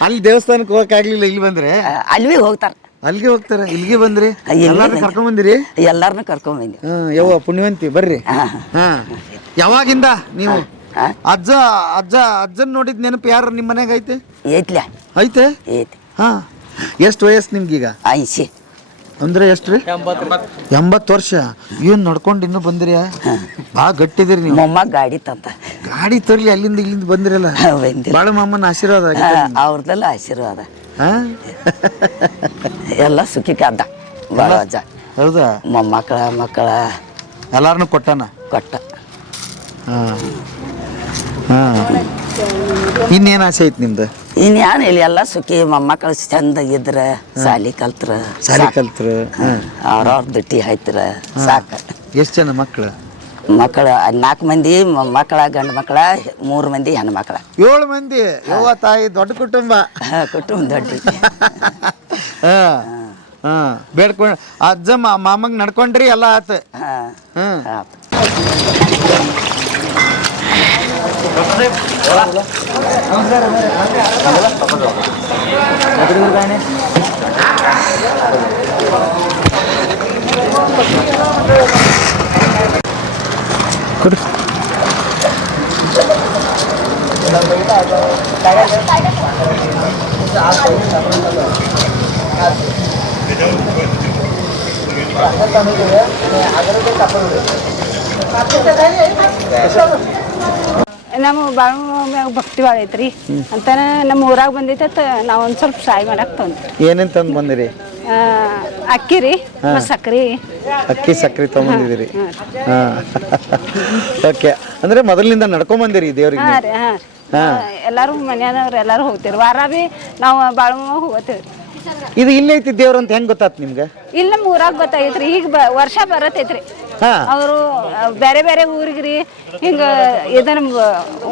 ಅಲ್ಲಿ ದೇವಸ್ಥಾನಕ್ಕೆ ಹೋಗಕ್ಕಾಗ್ಲಿಲ್ಲ ಇಲ್ಲಿ ಬಂದ್ರೆ ಅಲ್ವಿ ಹೋಗ್ತಾರ ಅಲ್ಲಿಗೆ ಹೋಗ್ತಾರ ಇಲ್ಲಿಗೆ ಬಂದ್ರಿ ಇಲ್ಲಿಗೆ ಎಲ್ಲಾರ್ನೂ ಬಂದೆ. ಕರ್ಕೊಂಡ್ ಬಂದಿರಿ ಎಲ್ಲಾರನು ಕರ್ಕೊಂಡ್ ಬಂದಿ ಯವ್ವ ಪುಣ್ಯವಂತಿ ಬರ್ರಿ ಹಾ. ಹಾ ಯಾವಾಗಿಂದ ನೀವು ಹಾ. ಅಜ್ಜನ್ ನೋಡಿದ್ ನೆನಪು ಯಾರು ನಿಮ್ಮ ಮನ್ಯಾಗ ಐತೆ ಐತ್ಲ ಐತೆ ಐತಿ ಹಾ ಎಷ್ಟು ವಯಸ್ಸು ನಿಮ್ಗೀಗ 80 ಅಂದ್ರೆ ಎಷ್ಟ್ರಿ 80 ವರ್ಷ ಏನ್ ನಡ್ಕೊಂಡು ಇನ್ನೂ ಬಂದಿರಿ ಬಾ ಗಟ್ಟಿದಿರಿ ನೀವು ಮೊಮ್ಮ ಗಾಡಿ ತಂತ ಗಾಡಿ ತರ್ಲಿ ಅಲ್ಲಿಂದ ಇಲ್ಲಿಂದ ಬಂದಿರಲ್ಲ ಬಂದಿಲ್ಲ ಬಾಳ ಮಾಮನ ಆಶೀರ್ವಾದ ಆಗಿದೆ ನಿಮ್ಗೆ. ಅವ್ರದೆಲ್ಲ ಆಶೀರ್ವಾದ ಹಾ? ಎಲ್ಲ ಸುಖಿಕಾದ ಬಾಳ ಅಜ್ಜ ಹೌದಾ ಮೊಮ್ಮಕ್ಕಳ ಮಕ್ಕಳ ಎಲ್ಲಾರನು ಕೊಟ್ಟಾನ ಕೊಟ್ಟ ಹಾ ಹಾ ಇನ್ನೇನ್ ಆಸೆ ಐತಿ ನಿಮ್ದು ಇನ್ಯಾನ ಇಲ್ಲಿ ಎಲ್ಲ ಸುಖಿ ಮೊಮ್ಮಕ್ಕಳು ಚಂದಾಗಿದ್ರ ಸಾಲಿ ಕಲ್ತ್ರ ಸಾಲಿ ಕಲ್ತ್ರು ಅವ್ರವ್ರ ದುಡ್ಡಿ ಹಾಯ್ತರ ಸಾಕ ಎಷ್ಟ್ ಜನ ಮಕ್ಳು ಮಕ್ಕಳ 4 ಮಂದಿ ಮಕ್ಕಳ ಗಂಡು ಮಕ್ಕಳ 3 ಮಂದಿ ಹೆಣ್ಣು ಮಕ್ಕಳ 7 ಮಂದಿ ಯವ್ವ ತಾಯಿ ದೊಡ್ಡ ಕುಟುಂಬ ಕುಟುಂಬ ದೊಡ್ಡ ಹಾ ಹಾ ಬೇಡ್ಕೊಂಡ್ ಅಜ್ಜ ಮಾಮಂಗ್ ನಡ್ಕೊಂಡ್ರಿ ಎಲ್ಲ ಆತ ಹ್ಮ್ ಕೊಡು ನಮ್ಮ ಬಾಳ ಮ್ಯಾಗ ಭಕ್ತಿ ಭಾಳ ಐತ್ರಿ ಅಂತಾನ ನಮ್ಮ ಊರಾಗ ಬಂದೈತೆ ನಾವು ಒಂದು ಸ್ವಲ್ಪ ಸಹಾಯ ಮಾಡಕ್ ತಂದ್ರಿ ಏನೇನ್ ತಂದ್ ಬಂದಿರಿ ಅಕ್ಕಿ ರೀ ಮತ್ತು ಸಕ್ರಿ ಅಕ್ಕಿ ಸಕ್ರಿ ತಗೊಂಬಂದಿದ್ದೀರಿ ಹಾ ಓಕೆ ಅಂದ್ರೆ ಮೊದಲಿನಿಂದ ನಡ್ಕೊಂಡ್ ಬಂದಿರಿ ದೇವ್ರಿಗೆ ಹಾಂ ರೀ ಹಾಂ ಎಲ್ಲರೂ ಮನ್ಯಾದವ್ರು ಎಲ್ಲರೂ ಹೋಗ್ತೀರಿ ವಾರ ಭೀ ನಾವು ಬಾಳ ಹೋಗತ್ತೀವಿ ಇದು ಇಲ್ಲೇ ಐತಿ ದೇವ್ರ ಅಂತ ಹೆಂಗ್ ಗೊತ್ತಾತ್ ನಿಮ್ಗೆ ಇಲ್ಲಿ ನಮ್ಮ ಊರಾಗ ಗೊತ್ತಾಗೈತ್ರಿ ಈಗ ವರ್ಷ ಬರತೈತ್ರಿ ಹಾ ಅವರು ಬೇರೆ ಬೇರೆ ಊರಿಗ್ರಿ ಹಿಂಗ ಇದನ್ನ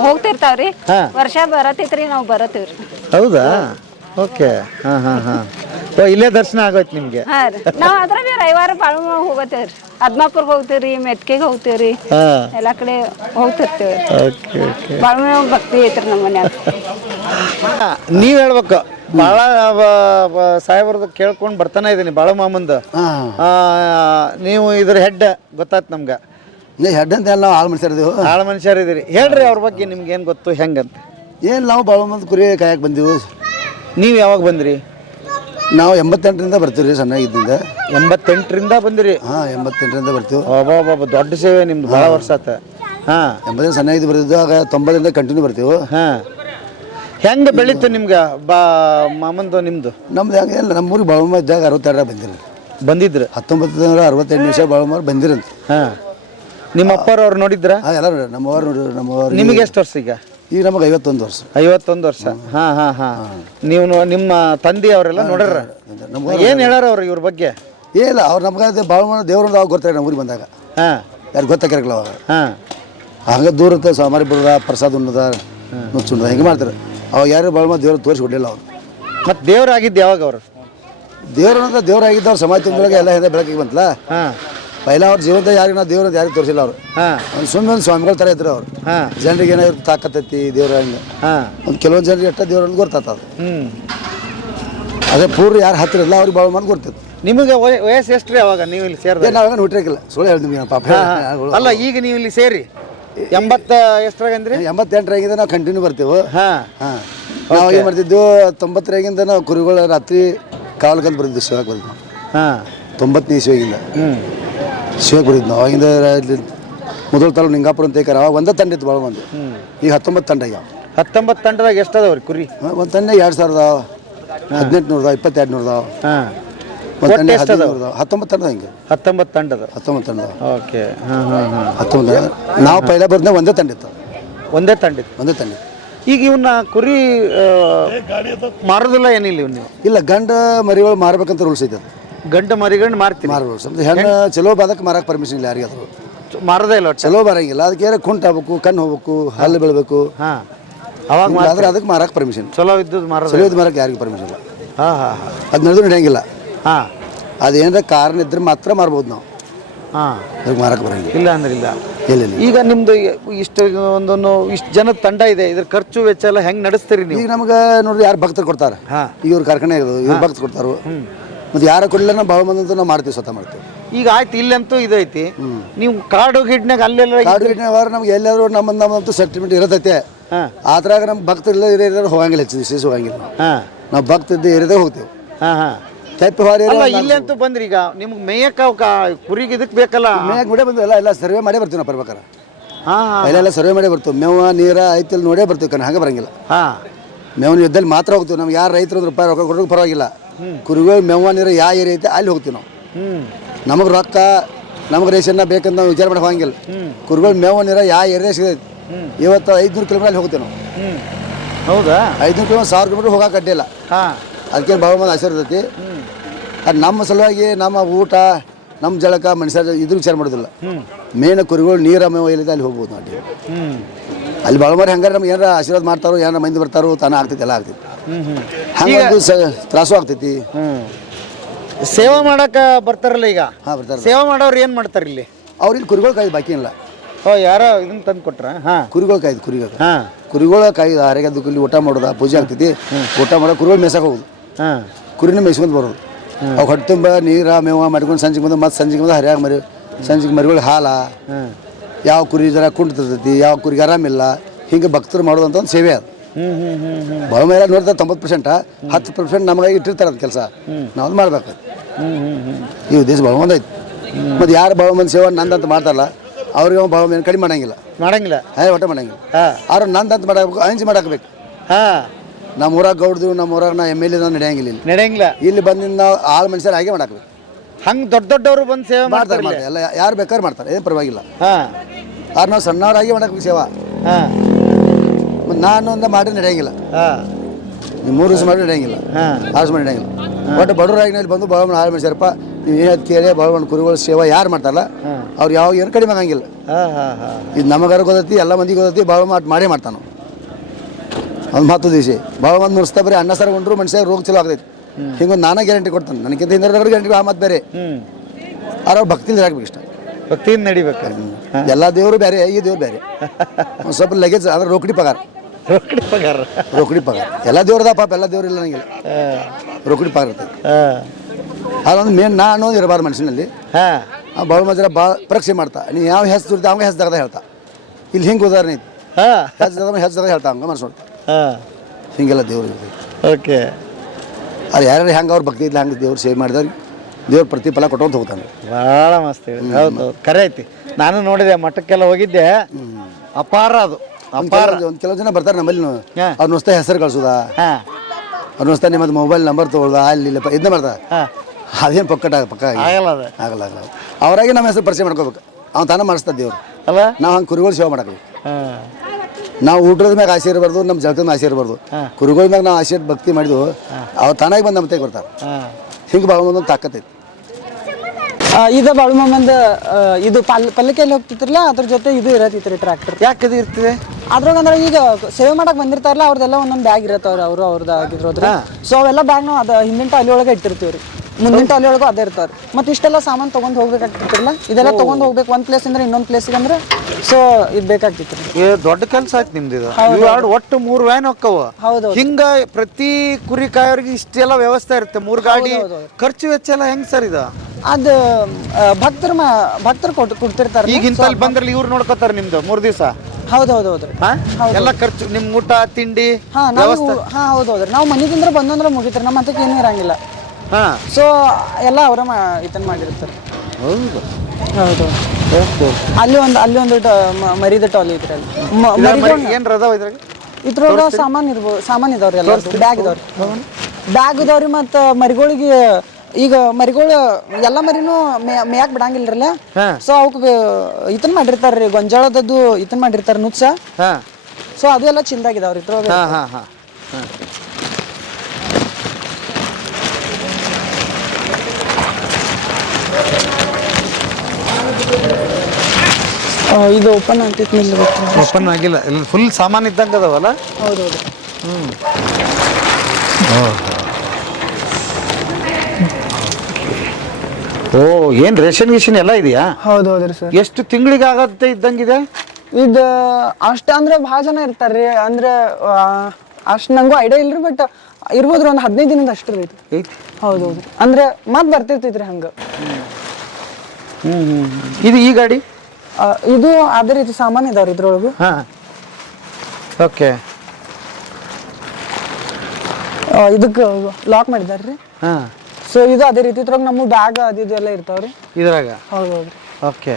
ಹೋಗ್ತಿರ್ತಾವ್ರಿ ವರ್ಷ ಬರತೈತ್ರಿ ನಾವು ಬರತ್ತೀವ್ರಿ ಹೌದಾ ಓಕೆ ಹಾ ಹಾ ಹಾ ಓ ಇಲ್ಲೇ ದರ್ಶನ ಆಗೋಯ್ತು ನಿಮ್ಗೆ ಹಾಂ ರೀ ನಾವು ಅದ್ರಾಗ ರವಿವಾರ ಬಾಳ ಹೋಗತ್ತೇವ್ರಿ ಅದ್ಮಾಪುರ್ಗೆ ಹೋಗ್ತೀವ್ರಿ ಮೆತ್ಕೆಗೆ ಹೋಗ್ತೀವ್ರಿ ಹಾ ಎಲ್ಲ ಕಡೆ ಹೋಗ್ತಿರ್ತೀವಿ ಓಕೆ ಓಕೆ ಬಾಳ ಭಕ್ತಿ ಐತ್ರಿ ನಮ್ಮ ಮನ್ಯಾಗ ನೀವ್ ಹೇಳ್ಬೇಕು ಭಾಳ ಸಾಹೇಬ್ರದ್ದು ಕೇಳ್ಕೊಂಡು ಬರ್ತಾನೆ ಇದೀನಿ ಬಾಳ ಮಾಮಂದು ನೀವು ಇದ್ರ ಹೆಡ್ ಗೊತ್ತಾತ್ ನಮ್ಗೆ ಹೆಡ್ ಅಂತ ಎಲ್ಲ ಆಳು ಮನುಷ್ಯರಿದೆವು ಭಾಳ ಮನುಷ್ಯರು ಇದೀರಿ ಹೇಳ್ರಿ ಅವ್ರ ಬಗ್ಗೆ ನಿಮ್ಗೆ ಏನು ಗೊತ್ತು ಹೆಂಗಂತ ಏನು ನಾವು ಭಾಳ ಮಂದಿ ಕುರಿ ಕಾಯಕ್ಕೆ ಬಂದೆವು ನೀವು ಯಾವಾಗ ಬಂದ್ರಿ ನಾವು 88ರಿಂದ ಬರ್ತೀವಿ ರೀ ಸಣ್ಣಗಿದ್ದಿಂದ 88ರಿಂದ ಬಂದಿರಿ ಹಾಂ 88ರಿಂದ ಬರ್ತೀವಿ ಬಾಬಾ ದೊಡ್ಡ ಸೇವೆ ನಿಮ್ದು ಭಾಳ ವರ್ಷ ಆತ ಹಾಂ 80 ಸಣ್ಣಗಿದ್ದು ಬರ್ತಿದ್ದು ಆಗ 90ರಿಂದ ಕಂಟಿನ್ಯೂ ಬರ್ತೀವಿ ಹಾಂ ಹೆಂಗೆ ಬೆಳೀತು ನಿಮ್ಗೆ ಮಾಮಂದು ನಿಮ್ಮದು ನಮ್ದು ಹೆಂಗೆ ಇಲ್ಲ ನಮ್ಮೂರಿಗೆ ಬಾಳಮ್ಮ ಇದ್ದಾಗ 62 ಬಂದಿರಿ ಬಂದಿದ್ರು 1962 ಬಾಳಮ್ಮ ಬಂದಿರಂತ ಹಾಂ ನಿಮ್ಮ ಅಪ್ಪರವ್ರು ನೋಡಿದ್ರ ಹಾಂ ಎಲ್ಲ ನೋಡಿ ನಮ್ಮವ್ರು ನೋಡಿ ನಮ್ಮವ್ರು ನಿಮಗೆ ಎಷ್ಟು ವರ್ಷ ಈಗ ಈಗ ನಮಗೆ 51 ವರ್ಷ 51 ವರ್ಷ ಹಾಂ ಹಾಂ ಹಾಂ ನೀವು ನಿಮ್ಮ ತಂದೆ ಅವರೆಲ್ಲ ನೋಡ್ಯಾರ ಏನು ಹೇಳ್ಯಾರ ಅವ್ರು ಇವ್ರ ಬಗ್ಗೆ ಏನಿಲ್ಲ ಅವ್ರು ನಮ್ಗೆ ಬಾಳಮ್ಮ ದೇವ್ರ ಅವಾಗ ಗೊತ್ತಾಗ ನಮ್ಮ ಊರಿಗೆ ಬಂದಾಗ ಹಾಂ ಯಾರು ಗೊತ್ತಾಗಿರಲ್ಲ ಅವಾಗ ಹಾಂ ಹಂಗೆ ದೂರ ಇರ್ತಾರೆ ಸೋಮಾರಿ ಬಿಡದ ಪ್ರಸಾದ ಉಣ್ಣದ ನುಚ್ಚುಣ್ಣದ ಹಿಂಗೆ ಮಾಡ್ತಾರೆ ಅವಾಗ ಯಾರು ಬಾಳಮ್ಮ ದೇವ್ರ ತೋರಿಸ್ಕೊಡ್ಲಿಲ್ಲ ಅವ್ರು ಮತ್ತು ದೇವ್ರಾಗಿದ್ದು ಯಾವಾಗ ಅವರು ದೇವ್ರ ಅಂತ ದೇವ್ರಾಗಿದ್ದವ್ರು ಸಮಾಜ ತುಂಬಿದಾಗ ಎಲ್ಲ ಹಿಂದೆ ಬೆಳಕಿಗೆ ಬಂತಲ್ಲ ಹಾಂ ಪೈಲ ಅವ್ರ ಜೀವನದಾಗ ಯಾರಿಗೆ ನಾವು ದೇವ್ರ ಯಾರಿಗೆ ತೋರಿಸಿಲ್ಲ ಅವರು ಹಾಂ ಒಂದು ಸುಮ್ಮನೆ ಸ್ವಾಮಿಗಳ ಥರ ಇದ್ರು ಅವ್ರು ಹಾಂ ಜನರಿಗೆ ಏನಾಗಿರುತ್ತೆ ತಾಕತ್ತೈತಿ ದೇವ್ರ ಹಂಗೆ ಹಾಂ ಒಂದು ಕೆಲವೊಂದು ಜನರಿಗೆ ಎಷ್ಟ ದೇವ್ರ ಅಂತ ಗೊತ್ತಾತ ಅದು ಹ್ಞೂ ಅದೇ ಪೂರ್ವ ಯಾರು ಹತ್ತಿರ ಇಲ್ಲ ಅವ್ರಿಗೆ ಭಾಳ ಮಂದಿ ಗೊತ್ತಿತ್ತು ನಿಮಗೆ ವಯಸ್ಸು ಎಷ್ಟು ರೀ ಅವಾಗ ನೀವು ಇಲ್ಲಿ ಸೇರಿದ ನಾವಾಗ ಹುಟ್ಟಿರಕಿಲ್ಲ ಸುಳ್ಳು ಹೇಳ್ತೀವಿ ಪಾಪ ಅಲ್ಲ ಈಗ ನೀವು ಇಲ್ಲಿ ಸೇರಿ ಎಷ್ಟರಾಗ ಅಂದ್ರಿ 88ರಾಗಿಂದ ನಾವು ಕಂಟಿನ್ಯೂ ಬರ್ತೀವಿ. ಹಾಂ ಹಾಂ ನಾವು ಏನು ಮಾಡ್ತಿದ್ವು 90ರಾಗಿಂದ ನಾವು ಕುರಿಗಳು ರಾತ್ರಿ ಕಾವಲು ಕಲ್ತು ಬರ್ತಿದ್ವಿ, ಶಿವಕ್ಕೆ ಬರ್ತಿದ್ವಿ ನಾವು. ಹಾಂ 90ನೇ ಇಸ್ವಿಯಿಂದ ಶಿವಕ್ಕೆ ಬರ್ತಿದ್ವಿ ನಾವು. ಅವಾಗಿಂದ ಮೊದಲು ತಾಲೂಕು ನಿಂಗಾಪುರ ಅಂತ ಏಕಾರ ಅವಾಗ ಒಂದೇ ತಂಡ ಇತ್ತು ಭಾಳ ಮಂದಿ. ಈಗ 19 ತಂಡ ಆಗ್ಯಾವ. 19 ತಂಡದಾಗ ಎಷ್ಟು ಅದಾವ್ರಿ ಕುರಿ? ಒಂದು ತಂಡ 2000 1800 2200 ಹಾಂ ಒಂದು ತಂಡ 1500 19 ತಂಡ ಹಿಂಗೆ 19 ತಂಡದ 19 ತಂಡ ಓಕೆ. ಹಾಂ ಹಾಂ ಹಾಂ 19 ನಾವು ಪೈಲ ಬರ್ದ ಒಂದೇ ತಂಡ ಇತ್ತು. ಒಂದೇ ತಂಡ ಇತ್ತು. ಒಂದೇ ತಂಡ. ಈಗ ಇವನ್ನ ಕುರಿ ಮಾರೋದಿಲ್ಲ ಏನಿಲ್ಲ ಇವ್ ನೀವು? ಇಲ್ಲ, ಗಂಡ ಮರಿಗಳು ಮಾರ್ಬೇಕಂತ ರೂಲ್ಸ್ ಐತೆ. ಅದು ಗಂಡು ಮರಿಗಂಡು ಮಾರ್ತೀವಿ. ಮಾರ್ಬೋದು. ಹೆಣ್ಣು ಚಲೋ ಬಾದಕ್ಕೆ ಮಾರಕ್ಕೆ ಪರ್ಮಿಷನ್ ಇಲ್ಲ ಯಾರಿಗೆ. ಅದು ಮಾರದೇ ಇಲ್ಲ, ಚಲೋ ಬರಂಗಿಲ್ಲ. ಅದಕ್ಕೆ ಏನಾರ ಕುಂಟ ಆಗ್ಬೇಕು, ಕಣ್ಣು ಹೋಗ್ಬೇಕು, ಹಲ್ಲು ಬೀಳ್ಬೇಕು. ಹಾಂ ಅವಾಗ ಆದ್ರೆ ಅದಕ್ಕೆ ಮಾರಕ್ಕೆ ಪರ್ಮಿಷನ್. ಚಲೋ ಇದ್ದದ್ದು ಮಾರೋದು. ಚಲೋ ಇದ್ದು ಮಾರಕ್ಕೆ ಯಾರಿಗೂ ಪರ್ಮಿಷನ್ ಇಲ್ಲ. ಹಾಂ ಹಾಂ ಹಾಂ ಅದು ನಡೆದು ನಡೆಯಂಗಿಲ್ಲ. ಹಾಂ ಅದೇನಾರ ಕಾರಣ ಇದ್ರೆ ಮಾತ್ರ ಮಾರ್ಬೋದು ನಾವು. ಹಾಂ ಅದಕ್ಕೆ ಮಾರಕ್ಕೆ ಬರಂಗಿಲ್ಲ. ಇಲ್ಲ ಅಂದ್ರೆ ಇಲ್ಲ. ಇಲ್ಲ. ಈಗ ನಿಮ್ದು ಇಷ್ಟು ಇಷ್ಟು ಜನದ ತಂಡ ಇದೆ, ಇದ್ರ ಖರ್ಚು ವೆಚ್ಚ ಎಲ್ಲ ಹೆಂಗ್ ನಡೆಸ್ತೀರಿ ನೀವು? ಈಗ ನಮ್ಗೆ ನೋಡ್ರಿ ಯಾರು ಭಕ್ತರು ಕೊಡ್ತಾರೆ. ಇವ್ರ ಕಾರ್ಖಾನೆ ಇರೋದು, ಇವ್ರು ಭಕ್ತರು ಕೊಡ್ತಾರು. ಮತ್ತೆ ಯಾರ ಕೊಡಲಿಲ್ಲ ನಾವು ಭಾಳ ಮಂದಿ ನಾವು ಮಾಡ್ತೀವಿ, ಸ್ವತಃ ಮಾಡ್ತೀವಿ. ಈಗ ಆಯ್ತು, ಇಲ್ಲಂತೂ ಇದೈತಿ. ನೀವು ಕಾಡು ಗಿಡ್ನಾಗ ಅಲ್ಲೆಲ್ಲ ಕಾಡು ಗಿಡ್ನಾಗ ನಮ್ಗೆ ಎಲ್ಲಾದ್ರು ನಮ್ಮಂತೂ ಸೆಟ್ಲ್ಮೆಂಟ್ ಇರತೈತೆ. ಆ ಥರ ನಮ್ಮ ಭಕ್ತರಿಲ್ಲ ಇರೋ ಹೋಗಂಗಿಲ್ಲ, ಹೆಚ್ಚು ವಿಶೇಷ ಹೋಗಂಗಿಲ್ಲ. ನಾವು ಭಕ್ತದ್ದು ಇರೋದೇ ಹೋಗ್ತೀವಿ. ಹಾಂ ಹಾಂ ತೆಪ್ಪಿ ಹಾರಿ ಇಲ್ಲಂತೂ ಬಂದ್ರಿ. ಈಗ ನಿಮ್ಗೆ ಮೇಯಕ್ಕ ಕುರಿಗೆ ಇದಕ್ಕೆ ಬೇಕಲ್ಲ, ಮೇಯಕ್ಕೆ ನೋಡೇ ಬಂದು ಎಲ್ಲ ಸರ್ವೆ ಮಾಡೇ ಬರ್ತೀವಿ ನಾವು ಬರ್ಬೇಕಾರೆ. ಹಾಂ ಎಲ್ಲ ಸರ್ವೆ ಮಾಡೇ ಬರ್ತೀವಿ. ಮೇವು ನೀರು ಐತಿಲ್ಲಿ ನೋಡೇ ಬರ್ತೀವಿ. ಕಣ್ಣು ಹಾಗೆ ಬರಂಗಿಲ್ಲ. ಹಾಂ ಮೇವಿನ ಯುದ್ಧದಲ್ಲಿ ಮಾತ್ರ ಹೋಗ್ತೀವಿ. ನಮ್ಗೆ ಯಾರು ರೈತರು ರೂಪಾಯಿ ರೊಕ್ಕ ಕೊಡೋಕೆ ಪರವಾಗಿಲ್ಲ. ಕುರಿಗಳು ಮೇವ ನೀರು ಯಾವ ಏರಿಯಾ ಐತೆ ಅಲ್ಲಿ ಹೋಗ್ತೀವಿ ನಾವು. ನಮಗೆ ರೊಕ್ಕ ನಮಗೆ ರೇಷನ್ನ ಬೇಕಂತ ನಾವು ವಿಚಾರ ಮಾಡಿ ಹೋಗಂಗಿಲ್ಲ. ಕುರಿಗಳು ಮೇವ ನೀರು ಯಾವ ಏರಿಯಾ ಸಿಗೈತೆ ಇವತ್ತು 500 ಕಿಲೋಮೀಟರ್ ಅಲ್ಲಿ ಹೋಗ್ತೀವಿ ನಾವು. ಹೌದಾ? 500 ಕಿಲೋಮೀಟರ್ 1000 ಕಿಲೋಮೀಟರ್ ಹೋಗಕ್ಕೆ ಅಡ್ಡಿಲ್ಲ. ಹಾಂ ಅದಕ್ಕೆ ಭಾಳ ಮಂದಿ ಆಸೆ ಇರ್ತೈತಿ. ಅದು ನಮ್ಮ ಸಲುವಾಗಿ ನಮ್ಮ ಊಟ ನಮ್ಮ ಜಳಕ ಮನುಷ್ಯರ ಇದ್ರ ವಿಚಾರ ಮಾಡೋದಿಲ್ಲ. ಮೇನ್ ಕುರಿಗಳು ನೀರ ಮೇವ ಎಲ್ಲಿದೆ ಅಲ್ಲಿ ಹೋಗ್ಬೋದು ನಾವು. ಅಲ್ಲಿ ಭಾಳ ಮಂದಿ ಹಂಗಾರೆ ನಮ್ಗೆ ಏನಾರ ಆಶೀರ್ವಾದ ಮಾಡ್ತಾರೋ, ಏನಾರ ಮಂದಿ ಬರ್ತಾರೋ, ತಾನೇ ಆಗ್ತೈತಿ, ಎಲ್ಲ ಆಗ್ತೈತಿ. ಹಂಗಾಗಿ ತ್ರಾಸು ಆಗ್ತೈತಿ. ಸೇವಾ ಮಾಡಕ ಬರ್ತಾರಲ್ಲ ಈಗ. ಹಾಂ ಬರ್ತಾರೆ. ಸೇವಾ ಮಾಡೋರು ಏನು ಮಾಡ್ತಾರೆ ಇಲ್ಲಿ? ಅವ್ರಿಗೆ ಕುರಿಗಳು ಕಾಯ್ದು ಬಾಕಿ ಇಲ್ಲ. ಓ ಯಾರೋ ಇದನ್ನ ತಂದು ಕೊಟ್ರ? ಹಾಂ ಕುರಿಗಳು ಕಾಯ್ದು ಕುರಿಗಳು. ಹಾಂ ಕುರಿಗಳು ಕಾಯ್ದು ಆರೋಗ್ಯದ ಇಲ್ಲಿ ಊಟ ಮಾಡೋದು, ಪೂಜೆ ಆಗ್ತೈತಿ. ಊಟ ಮಾಡೋ ಕುರಿಗಳು ಮೇಯ್ಸಕ್ಕೆ ಹೋಗುದು. ಹಾಂ ಕುರಿನ ಮೇಯ್ಸ್ಕೊಂಡು ಬರೋದು. ಅವು ಹೊಟ್ಟೆ ತುಂಬ ನೀರು ಮೇವ ಮಾಡ್ಕೊಂಡು ಸಂಜೆಗೆ ಬಂದು ಮತ್ತೆ ಸಂಜೆಗೆ ಬಂದು ಹರಿಯಾಗ ಮರಿ ಸಂಜೆಗೆ ಮರಿಗಳು ಹಾಲ. ಯಾವ ಕುರಿ ಜರ ಕುಂಟಿರ್ತೈತಿ, ಯಾವ ಕುರಿಗೆ ಆರಾಮಿಲ್ಲ, ಹಿಂಗೆ ಭಕ್ತರು ಮಾಡೋದಂತ ಒಂದು ಸೇವೆ ಅದು. ಭಾಳ ಮೇಲೆ ನೋಡ್ತಾರೆ 90%, 10% ನಮಗೆ ಇಟ್ಟಿರ್ತಾರೆ ಅದು ಕೆಲಸ. ನಾವು ಮಾಡ್ಬೇಕು. ಈ ಉದ್ದೇಶ ಭಾಳ ಮಂದಿ ಐತಿ. ಮತ್ತು ಯಾರು ಭಾಳ ಮಂದಿ ಸೇವೆ ನಂದಂತ ಮಾಡ್ತಾರಲ್ಲ ಅವ್ರಿಗೆ ಭಾಳ ಮಂದಿ ಕಡಿಮೆ ಮಾಡಂಗಿಲ್ಲ. ಒಟ್ಟೆ ಮಾಡಂಗಿಲ್ಲ. ಅವ್ರು ನಂದಂತ ಮಾಡಬೇಕು, ಅಂಜಿ ಮಾಡಾಕಬೇಕು. ನಮ್ಮ ಊರಾಗ ಗೌಡ್ದು, ನಮ್ಮ ಊರಾಗ ನಾ MLA ನಡೆಯಂಗಿಲ್ಲ. ಇಲ್ಲಿ ಬಂದಿಂದ ನಾವು ಆಳು ಮನುಷ್ಯರು ಹಾಗೆ ಮಾಡಾಕಬೇಕು. ಹಂಗೆ ದೊಡ್ಡವರು ಬಂದು ಸೇವೆ ಮಾಡ್ತಾರೆ. ಎಲ್ಲ ಯಾರು ಬೇಕಾದ್ರೆ ಮಾಡ್ತಾರೆ, ಏನು ಪರವಾಗಿಲ್ಲ. ಆದ್ರೆ ನಾವು ಸಣ್ಣವ್ರಾಗಿ ಮಾಡಾಕಬೇಕು ಸೇವಾ. ನಾನು ಒಂದ ಮಾಡಿ ನಡೆಯಂಗಿಲ್ಲ. ನೀವು 3 ದಿವಸ ಮಾಡಿ ನಡೆಯಂಗಿಲ್ಲ, 6 ದಿವಸ ಮಾಡಿ ನಡೆಯಂಗಿಲ್ಲ. ಒಟ್ಟು ಬಡವರಾಗಿ ಇಲ್ಲಿ ಬಂದು ಭಾಳ ಮಂದಿ ಆಳು ಮನುಷ್ಯರಪ್ಪ ನೀವು ಏನು ಕೇಳಿ ಭಾಳ ಮಂದಿ ಕುರಿಗಳು ಸೇವಾ ಯಾರು ಮಾಡ್ತಾರಲ್ಲ ಅವ್ರು ಯಾವ ಏನು ಕಡಿಮೆ ಆಗಂಗಿಲ್ಲ. ಇದು ನಮಗಾರ ಗೊತ್ತೈತಿ, ಎಲ್ಲ ಮಂದಿಗೆ ಗೊತ್ತೈತಿ. ಭಾಳ ಮಾಡೇ ಮಾಡ್ತಾನೆ. ಒಂದು ಮಾತು ದಿವಸ ಭಾಳ ಮಂದಿ ನುಡಿಸ್ತಾ ಬರೀ ಅನ್ನ ಸಾರು ಉಂಡ್ರು ಮನುಷ್ಯ ರೋಗ ಚಲೋ ಆಗ್ತೈತಿ. ಹಿಂಗೊಂದು ನಾನೇ ಗ್ಯಾರಂಟಿ ಕೊಡ್ತಾನೆ. ನನಗಿಂತ ಹಿಂದೆ ಗ್ಯಾರಂಟಿ ಆ ಮಾತು ಬೇರೆ. ಅವ್ರು ಭಕ್ತಿಯಿಂದ ಹಾಕ್ಬೇಕು ಇಷ್ಟ. ಭಕ್ತಿಯಿಂದ ನಡಿಬೇಕು. ಎಲ್ಲ ದೇವರು ಬೇರೆ, ಈ ದೇವ್ರು ಬೇರೆ. ಒಂದು ಸ್ವಲ್ಪ ಲಗೇಜ್ ಆದ್ರೆ ರೋಕಡಿ ಪಗಾರ. ಎಲ್ಲ ದೇವ್ರದ ಪಾಪ, ಎಲ್ಲ ದೇವ್ರು ಇಲ್ಲ ನನಗಿಲ್ಲ. ರೋಕಡಿ ಪಗಾರ ಇರ್ತದೆ. ಅದೊಂದು ಮೇನ್ ನಾ ಅನ್ನೋದು ಇರಬಾರ್ದು ಮನುಷ್ಯನಲ್ಲಿ. ಭಾಳ ಮಂದಿ ಭಾಳ ಪರೀಕ್ಷೆ ಮಾಡ್ತಾ. ನೀವು ಯಾವ ಹೆಸರು ದುಡ್ದು ಅವಂಗೆ ಹೆಸರು ತೆಗ್ದ ಹೇಳ್ತಾ. ಇಲ್ಲಿ ಹಿಂಗೆ ಉದಾಹರಣೆ ಐತಿ. ಹೆಸರು ಹೇಳ್ತಾ ಹಂಗೆ ಮನಸ್ಸು ನೋಡ್ತಾ. ಹಿಂಗೆಲ್ಲ ದೇವ್ರು ಇರ್ತೈತಿ. ಓಕೆ. ಅದು ಯಾರ್ಯಾರು ಹೆಂಗೆ ಅವ್ರ ಭಕ್ತಿ ಇಲ್ಲ ಹಂಗೆ ದೇವ್ರು ಸೇವೆ ಮಾಡಿದವ್ರಿಗೆ ದೇವ್ರ ಪ್ರತಿಫಲ ಕೊಟ್ಟಂತ ಹೋಗ್ತಾನೆ. ಭಾಳ ಮಸ್ತ್. ಹೌದು, ಖರೆ ಐತಿ. ನಾನು ನೋಡಿದೆ, ಮಠಕ್ಕೆಲ್ಲ ಹೋಗಿದ್ದೆ. ಅಪಾರ ಅದು. ಅಪಾರ. ಒಂದು ಕೆಲವು ಜನ ಬರ್ತಾರೆ ನಮ್ಮಲ್ಲಿ. ಅವ್ರು ನುಸ್ತಾ ಹೆಸರು ಕಳ್ಸೋದ, ಅವ್ರು ನುಸ್ತಾ ನಿಮ್ಮದು ಮೊಬೈಲ್ ನಂಬರ್ ತೊಗೊಳ್ದ, ಅಲ್ಲಿ ಇದನ್ನ ಮಾಡ್ತಾರೆ. ಅದೇನು ಪಕ್ಕ ಆಗಲ್ಲ. ಅವರಾಗೆ ನಮ್ಮ ಹೆಸರು ಪರಿಚಯ ಮಾಡ್ಕೋಬೇಕು. ಅವ್ನು ತಾನೇ ಮಾಡಿಸ್ತಾ ದೇವ್ರು ಅಲ್ಲ. ನಾವು ಹಂಗೆ ಕುರಿಗಳು ಸೇವೆ ಮಾಡಬೇಕು. ನಾವು ಊಟದ ಮ್ಯಾಗ ಆಸೆ ಇರಬಾರ್ದು, ನಮ್ಮ ಜಗತ್ತದ ಮ್ಯಾಗ ಆಸೆ ಇರಬಾರ್ದು. ಕುರಿಗಳ ಮ್ಯಾಗ ನಾವು ಆಸೆ ಭಕ್ತಿ ಮಾಡಿದ್ವು, ಅವ್ರು ತಾನಾಗಿ ಬಂದು ನಮ್ಮ ತೆಗೆ ಬರ್ತಾರೆ. ಹಿಂಗೆ ಭಾಳ ಒಂದೊಂದು ತಾಕತ್ತೈತಿ. ಇದು ಬಾಳು ಮಾಮಂದ ಇದು ಪಲ್ಲಕ್ಕಿಯಲ್ಲಿ ಹೋಗ್ತಿತ್ರಲ್ಲ, ಅದ್ರ ಜೊತೆ ಇದು ಇರತ್ತಿತ್ರಿ ಟ್ರ್ಯಾಕ್ಟರ್. ಯಾಕೆ ಅದು ಇರ್ತದೆ ಅದ್ರಾಗ? ಅಂದ್ರೆ ಈಗ ಸೇವೆ ಮಾಡಕ್ ಬಂದಿರ್ತಾರಲ್ಲ ಅವ್ರದೆಲ್ಲ ಒಂದೊಂದು ಬ್ಯಾಗ್ ಇರತ್ತವ್ರಿ, ಅವ್ರದ್ದು ಆಗಿರೋದ್ರ. ಸೊ ಅವೆಲ್ಲ ಬ್ಯಾಗ್ ನಾವು ಅದು ಹಿಂದಿನ ಟಾಲಿ ಒಳಗೆ ಇಟ್ಟಿರ್ತೀವ್ರಿ, ಮುಂದಿನ ಟಾಲಿ ಒಳಗೂ ಅದೇ ಇರ್ತಾವ್ರಿ. ಮತ್ತೆ ಇಷ್ಟೆಲ್ಲ ಸಾಮಾನು ತೊಗೊಂಡು ಹೋಗ್ಬೇಕಾಗ್ತಿರ್ತಿರಲ್ಲ, ಇದೆಲ್ಲ ತೊಗೊಂಡು ಹೋಗ್ಬೇಕು ಒಂದು ಪ್ಲೇಸ್ ಅಂದ್ರೆ ಇನ್ನೊಂದು ಪ್ಲೇಸಿಗೆ ಅಂದ್ರೆ. ಸೊ ಇದು ಬೇಕಾಗ್ತಿತ್ತು. ದೊಡ್ಡ ಕೆಲಸ ಆಯ್ತು ನಿಮ್ದು. ಒಟ್ಟು 3 ವ್ಯಾನ್ ಹೋಕ್ಕವ. ಹಿಂಗ ಪ್ರತಿ ಕುರಿ ಕಾಯೋರಿಗೆ ಇಷ್ಟೆಲ್ಲ ವ್ಯವಸ್ಥೆ ಇರುತ್ತೆ. 3 ಗಾಡಿ ಖರ್ಚು ವೆಚ್ಚ ಎಲ್ಲ ಹೆಂಗ್ ಸರ್ ಇದು? ಅದು ಭಕ್ತರು ಕೊಡ್ತಿರ್ತಾರೆ. ಈಗ ಇಂತಲ್ಲಿ ಬಂದ್ರಲ್ಲಿ ಇವ್ರು ನೋಡ್ಕೋತಾರೆ ನಿಮ್ದು 3 ದಿವಸ. ಹೌದೌದ್ರಿ. ಎಲ್ಲ ಖರ್ಚು ನಿಮ್ ಊಟ ತಿಂಡಿ ಹೌದೌದ್ರಿ. ನಾವು ಮನೆದಿಂದ ಬಂದಂದ್ರೆ ಮುಗಿತಾರೆ, ನಮ್ಮ ಅಂತಕ್ಕೆ ಏನೂ ಇರಂಗಿಲ್ಲ. ಸೊ ಎಲ್ಲ ಅವರ ಇದನ್ನ ಮಾಡಿರ್ತಾರೆ. ಹೌದು. ಅಲ್ಲಿ ಒಂದು ಮರಿದ ಟಾಲಿ ಇದ್ರಿ. ಅಲ್ಲಿ ಏನ್ ರದಾವ ಇದ್ರಾಗ? ಇದ್ರೊಳಗ ಸಾಮಾನ್ ಇದಾವ್ರಿ, ಎಲ್ಲ ಬ್ಯಾಗ್ ಇದಾವ್ರಿ. ಮತ್ತು ಮರಿಗಳಿಗೆ ಈಗ ಮರಿಗಳು ಎಲ್ಲ ಮರಿನೂ ಮೇಯಾಕ್ ಬಿಡಂಗಿಲ್ರಲ್ಲ. ಸೊ ಅವಕ್ಕೆ ಇದನ್ ಮಾಡಿರ್ತಾರ್ರಿ, ಗೊಂಜಾಳದದ್ದು ಇದನ್ ಮಾಡಿರ್ತಾರ ನುಚ್ಚ. ಸೊ ಅದು ಎಲ್ಲ ಚಿಂದಾಗಿದಾವ್ರಿ ಇದ್ರೊಳಗ. ಇದು ಓಪನ್ ಆಗ್ತೈತಿ. ಓಪನ್ ಆಗಿಲ್ಲ, ಫುಲ್ ಸಾಮಾನು ಇದ್ದಂಗೆ ಅದಾವಲ್ಲ. ಹೌದೌದು. ಓ, ಏನ್ ರೇಷನ್ ಗಿಷನ್ ಎಲ್ಲ ಇದೆಯಾ? ಹೌದೌದ್ರಿ ಸರ್. ಎಷ್ಟು ತಿಂಗಳಿಗೆ ಆಗತ್ತೆ ಇದ್ದಂಗಿದೆ ಇದು? ಅಷ್ಟ ಅಂದ್ರೆ ಭಾಳ ಜನ ಇರ್ತಾರ್ರಿ. ಅಂದ್ರೆ ಅಷ್ಟು ನಂಗೂ ಐಡಿಯಾ ಇಲ್ರಿ, ಬಟ್ ಇರ್ಬೋದ್ರಿ ಒಂದು 15 ದಿನದ ಅಷ್ಟು ರೀ ಇದು. ಹೌದೌದು. ಅಂದ್ರೆ ಮತ್ ಬರ್ತಿರ್ತೈತ್ರಿ ಹಂಗ. ಇದು ಈ ಗಾಡಿ ಇದು ಅದೇ ರೀತಿ ಸಾಮಾನು ಇದಾವ್ರಿ ಇದ್ರೊಳಗು. ಓಕೆ. ಇದಕ್ಕೆ ಲಾಕ್ ಮಾಡಿದಾರ್ರಿ. ಸೊ ಇದು ಅದೇ ರೀತಿ ಇದ್ರಾಗ ನಮ್ಮ ಬ್ಯಾಗ್ ಅದು ಇದು ಎಲ್ಲ ಇರ್ತಾವ್ರಿ ಇದ್ರಾಗ. ಹೌದೌದ್ರಿ. ಓಕೆ.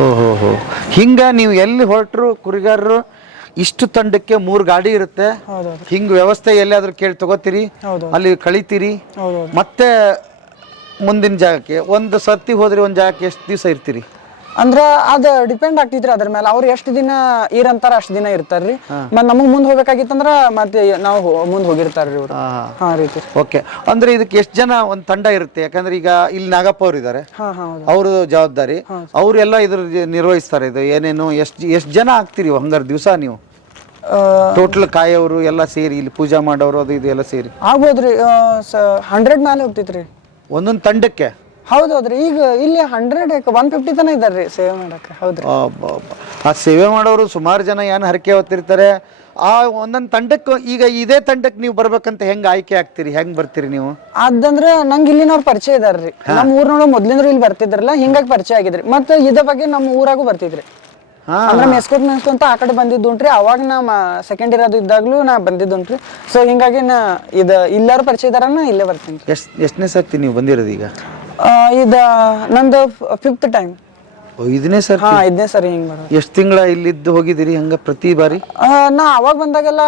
ಓಹೋ. ಹಿಂಗ ನೀವು ಎಲ್ಲಿ ಹೊರಟ್ರು ಕುರಿಗಾರರು ಇಷ್ಟು ತಂಡಕ್ಕೆ 3 ಗಾಡಿ ಇರುತ್ತೆ. ಹಿಂಗ ವ್ಯವಸ್ಥೆ ಎಲ್ಲಾದ್ರೂ ಕೇಳಿ ತಗೋತೀರಿ, ಅಲ್ಲಿ ಕಳಿತೀರಿ, ಮತ್ತೆ ಮುಂದಿನ ಜಾಗಕ್ಕೆ ಒಂದು ಸರ್ತಿ ಹೋದ್ರಿ ಒಂದ್ ಜಾಗಕ್ಕೆ ಎಷ್ಟು ದಿವಸ ಇರ್ತೀರಿ? ಅಂದ್ರ ಅದ ಡಿಪೆಂಡ್ ಆಗ್ತಿದ್ರಿ ಅದ್ರ ಮೇಲೆ. ಅವ್ರು ಎಷ್ಟು ದಿನ ಇರಂತಾರ ಅಷ್ಟು ದಿನ ಇರ್ತಾರ್ರಿ. ಮತ್ ನಮಗ್ ಮುಂದ್ ಹೋಗ್ಬೇಕಾಗಿತ್ತಂದ್ರ ಮತ್ತೆ ನಾವು ಮುಂದ್ ಹೋಗಿರ್ತಾರ್ರಿ ಇವ್ರು. ರೀತಿ. ಓಕೆ. ಅಂದ್ರೆ ಇದಕ್ಕೆ ಎಷ್ಟು ಜನ ಒಂದ್ ತಂಡ ಇರುತ್ತೆ? ಯಾಕಂದ್ರೆ ಈಗ ಇಲ್ಲಿ ನಾಗಪ್ಪ ಅವ್ರು ಇದಾರೆ, ಅವ್ರ ಜವಾಬ್ದಾರಿ, ಅವ್ರೆಲ್ಲ ಇದ್ರ ನಿರ್ವಹಿಸ್ತಾರೆ. ಇದು ಏನೇನು ಎಷ್ಟ್ ಜನ ಆಗ್ತೀರಿ ಹಂಗಾರ ದಿವಸ ನೀವು ಟೋಟಲ್ ಕಾಯೋರು ಎಲ್ಲ ಸೇರಿ, ಇಲ್ಲಿ ಪೂಜಾ ಮಾಡೋರು ಅದು ಇದು ಎಲ್ಲ ಸೇರಿ? ಆಗ್ಬೋದ್ರಿ 100 ಮೇಲೆ ಹೋಗ್ತೈತ್ರಿ ಒಂದೊಂದ್ ತಂಡಕ್ಕೆ. ಹೌದೌದ್ರಿ. ಈಗ ಇಲ್ಲಿ 150 ತನ ಇದಾರ್ರಿ ಸೇವೆ ಮಾಡಕ್ಕೆ. ಹೌದ್ರಿ. ಆ ಸೇವೆ ಮಾಡೋರು ಸುಮಾರು ಜನ ಏನ್ ಹರಕೆ ಹೊತ್ತಿರ್ತಾರೆ. ಆ ಒಂದೊಂದ್ ತಂಡಕ್ಕೆ ಈಗ ಇದೇ ತಂಡಕ್ಕೆ ನೀವು ಬರ್ಬೇಕಂತ ಹೆಂಗ್ ಆಯ್ಕೆ ಆಗ್ತೀರಿ? ಹೆಂಗ್ ಬರ್ತೀರಿ ನೀವು? ಅದಂದ್ರ ನಂಗೆ ಇಲ್ಲಿನವ್ರ ಪರಿಚಯ ಇದಾರ್ರಿ. ನಮ್ಮ ಊರ್ನೊಳಗ ಮೊದ್ಲಿಂದ್ರು ಇಲ್ಲಿ ಬರ್ತಿದ್ರಲ್ಲ, ಹಿಂಗಾಗಿ ಪರಿಚಯ ಆಗಿದ್ರಿ. ಮತ್ತೆ ಇದ ಬಗ್ಗೆ ನಮ್ಮ ಊರಾಗೂ ಬರ್ತಿದ್ರಿ. ಅಂದ್ರೆ ಮೆಸ್ಕೊಂತ ಆ ಕಡೆ ಬಂದಿದ್ದುಂಟ್ರಿ. ಅವಾಗ ನಾ ಸೆಕೆಂಡ್ ಇಯರ್ ಅದು ಇದ್ದಾಗ್ಲೂ ನಾ ಬಂದಿದ್ದುಂಟ್ರಿ. ಸೊ ಹಿಂಗಾಗಿ ನಾ ಇಲ್ಲಾರು ಪರಿಚಯ ಇದಾರ, ನಾ ಇಲ್ಲೇ ಬರ್ತೀನಿ. ಎಷ್ಟನೇ ಸರ್ತಿ ನೀವು ಬಂದಿರೋದು ಈಗ? ಇದ ನಂದು 5th ಟೈಮ್. ಇದನ್ನೇ ಸರ್? 5ನೇ ಸರಿ ಹಿಂಗ್ ಮಾಡೋದು. ಎಷ್ಟು ತಿಂಗಳ ಇಲ್ಲಿದ್ದು ಹೋಗಿದ್ದೀರಿ ಹಂಗ ಪ್ರತಿ ಬಾರಿ? ನಾ ಅವಾಗ ಬಂದಾಗೆಲ್ಲ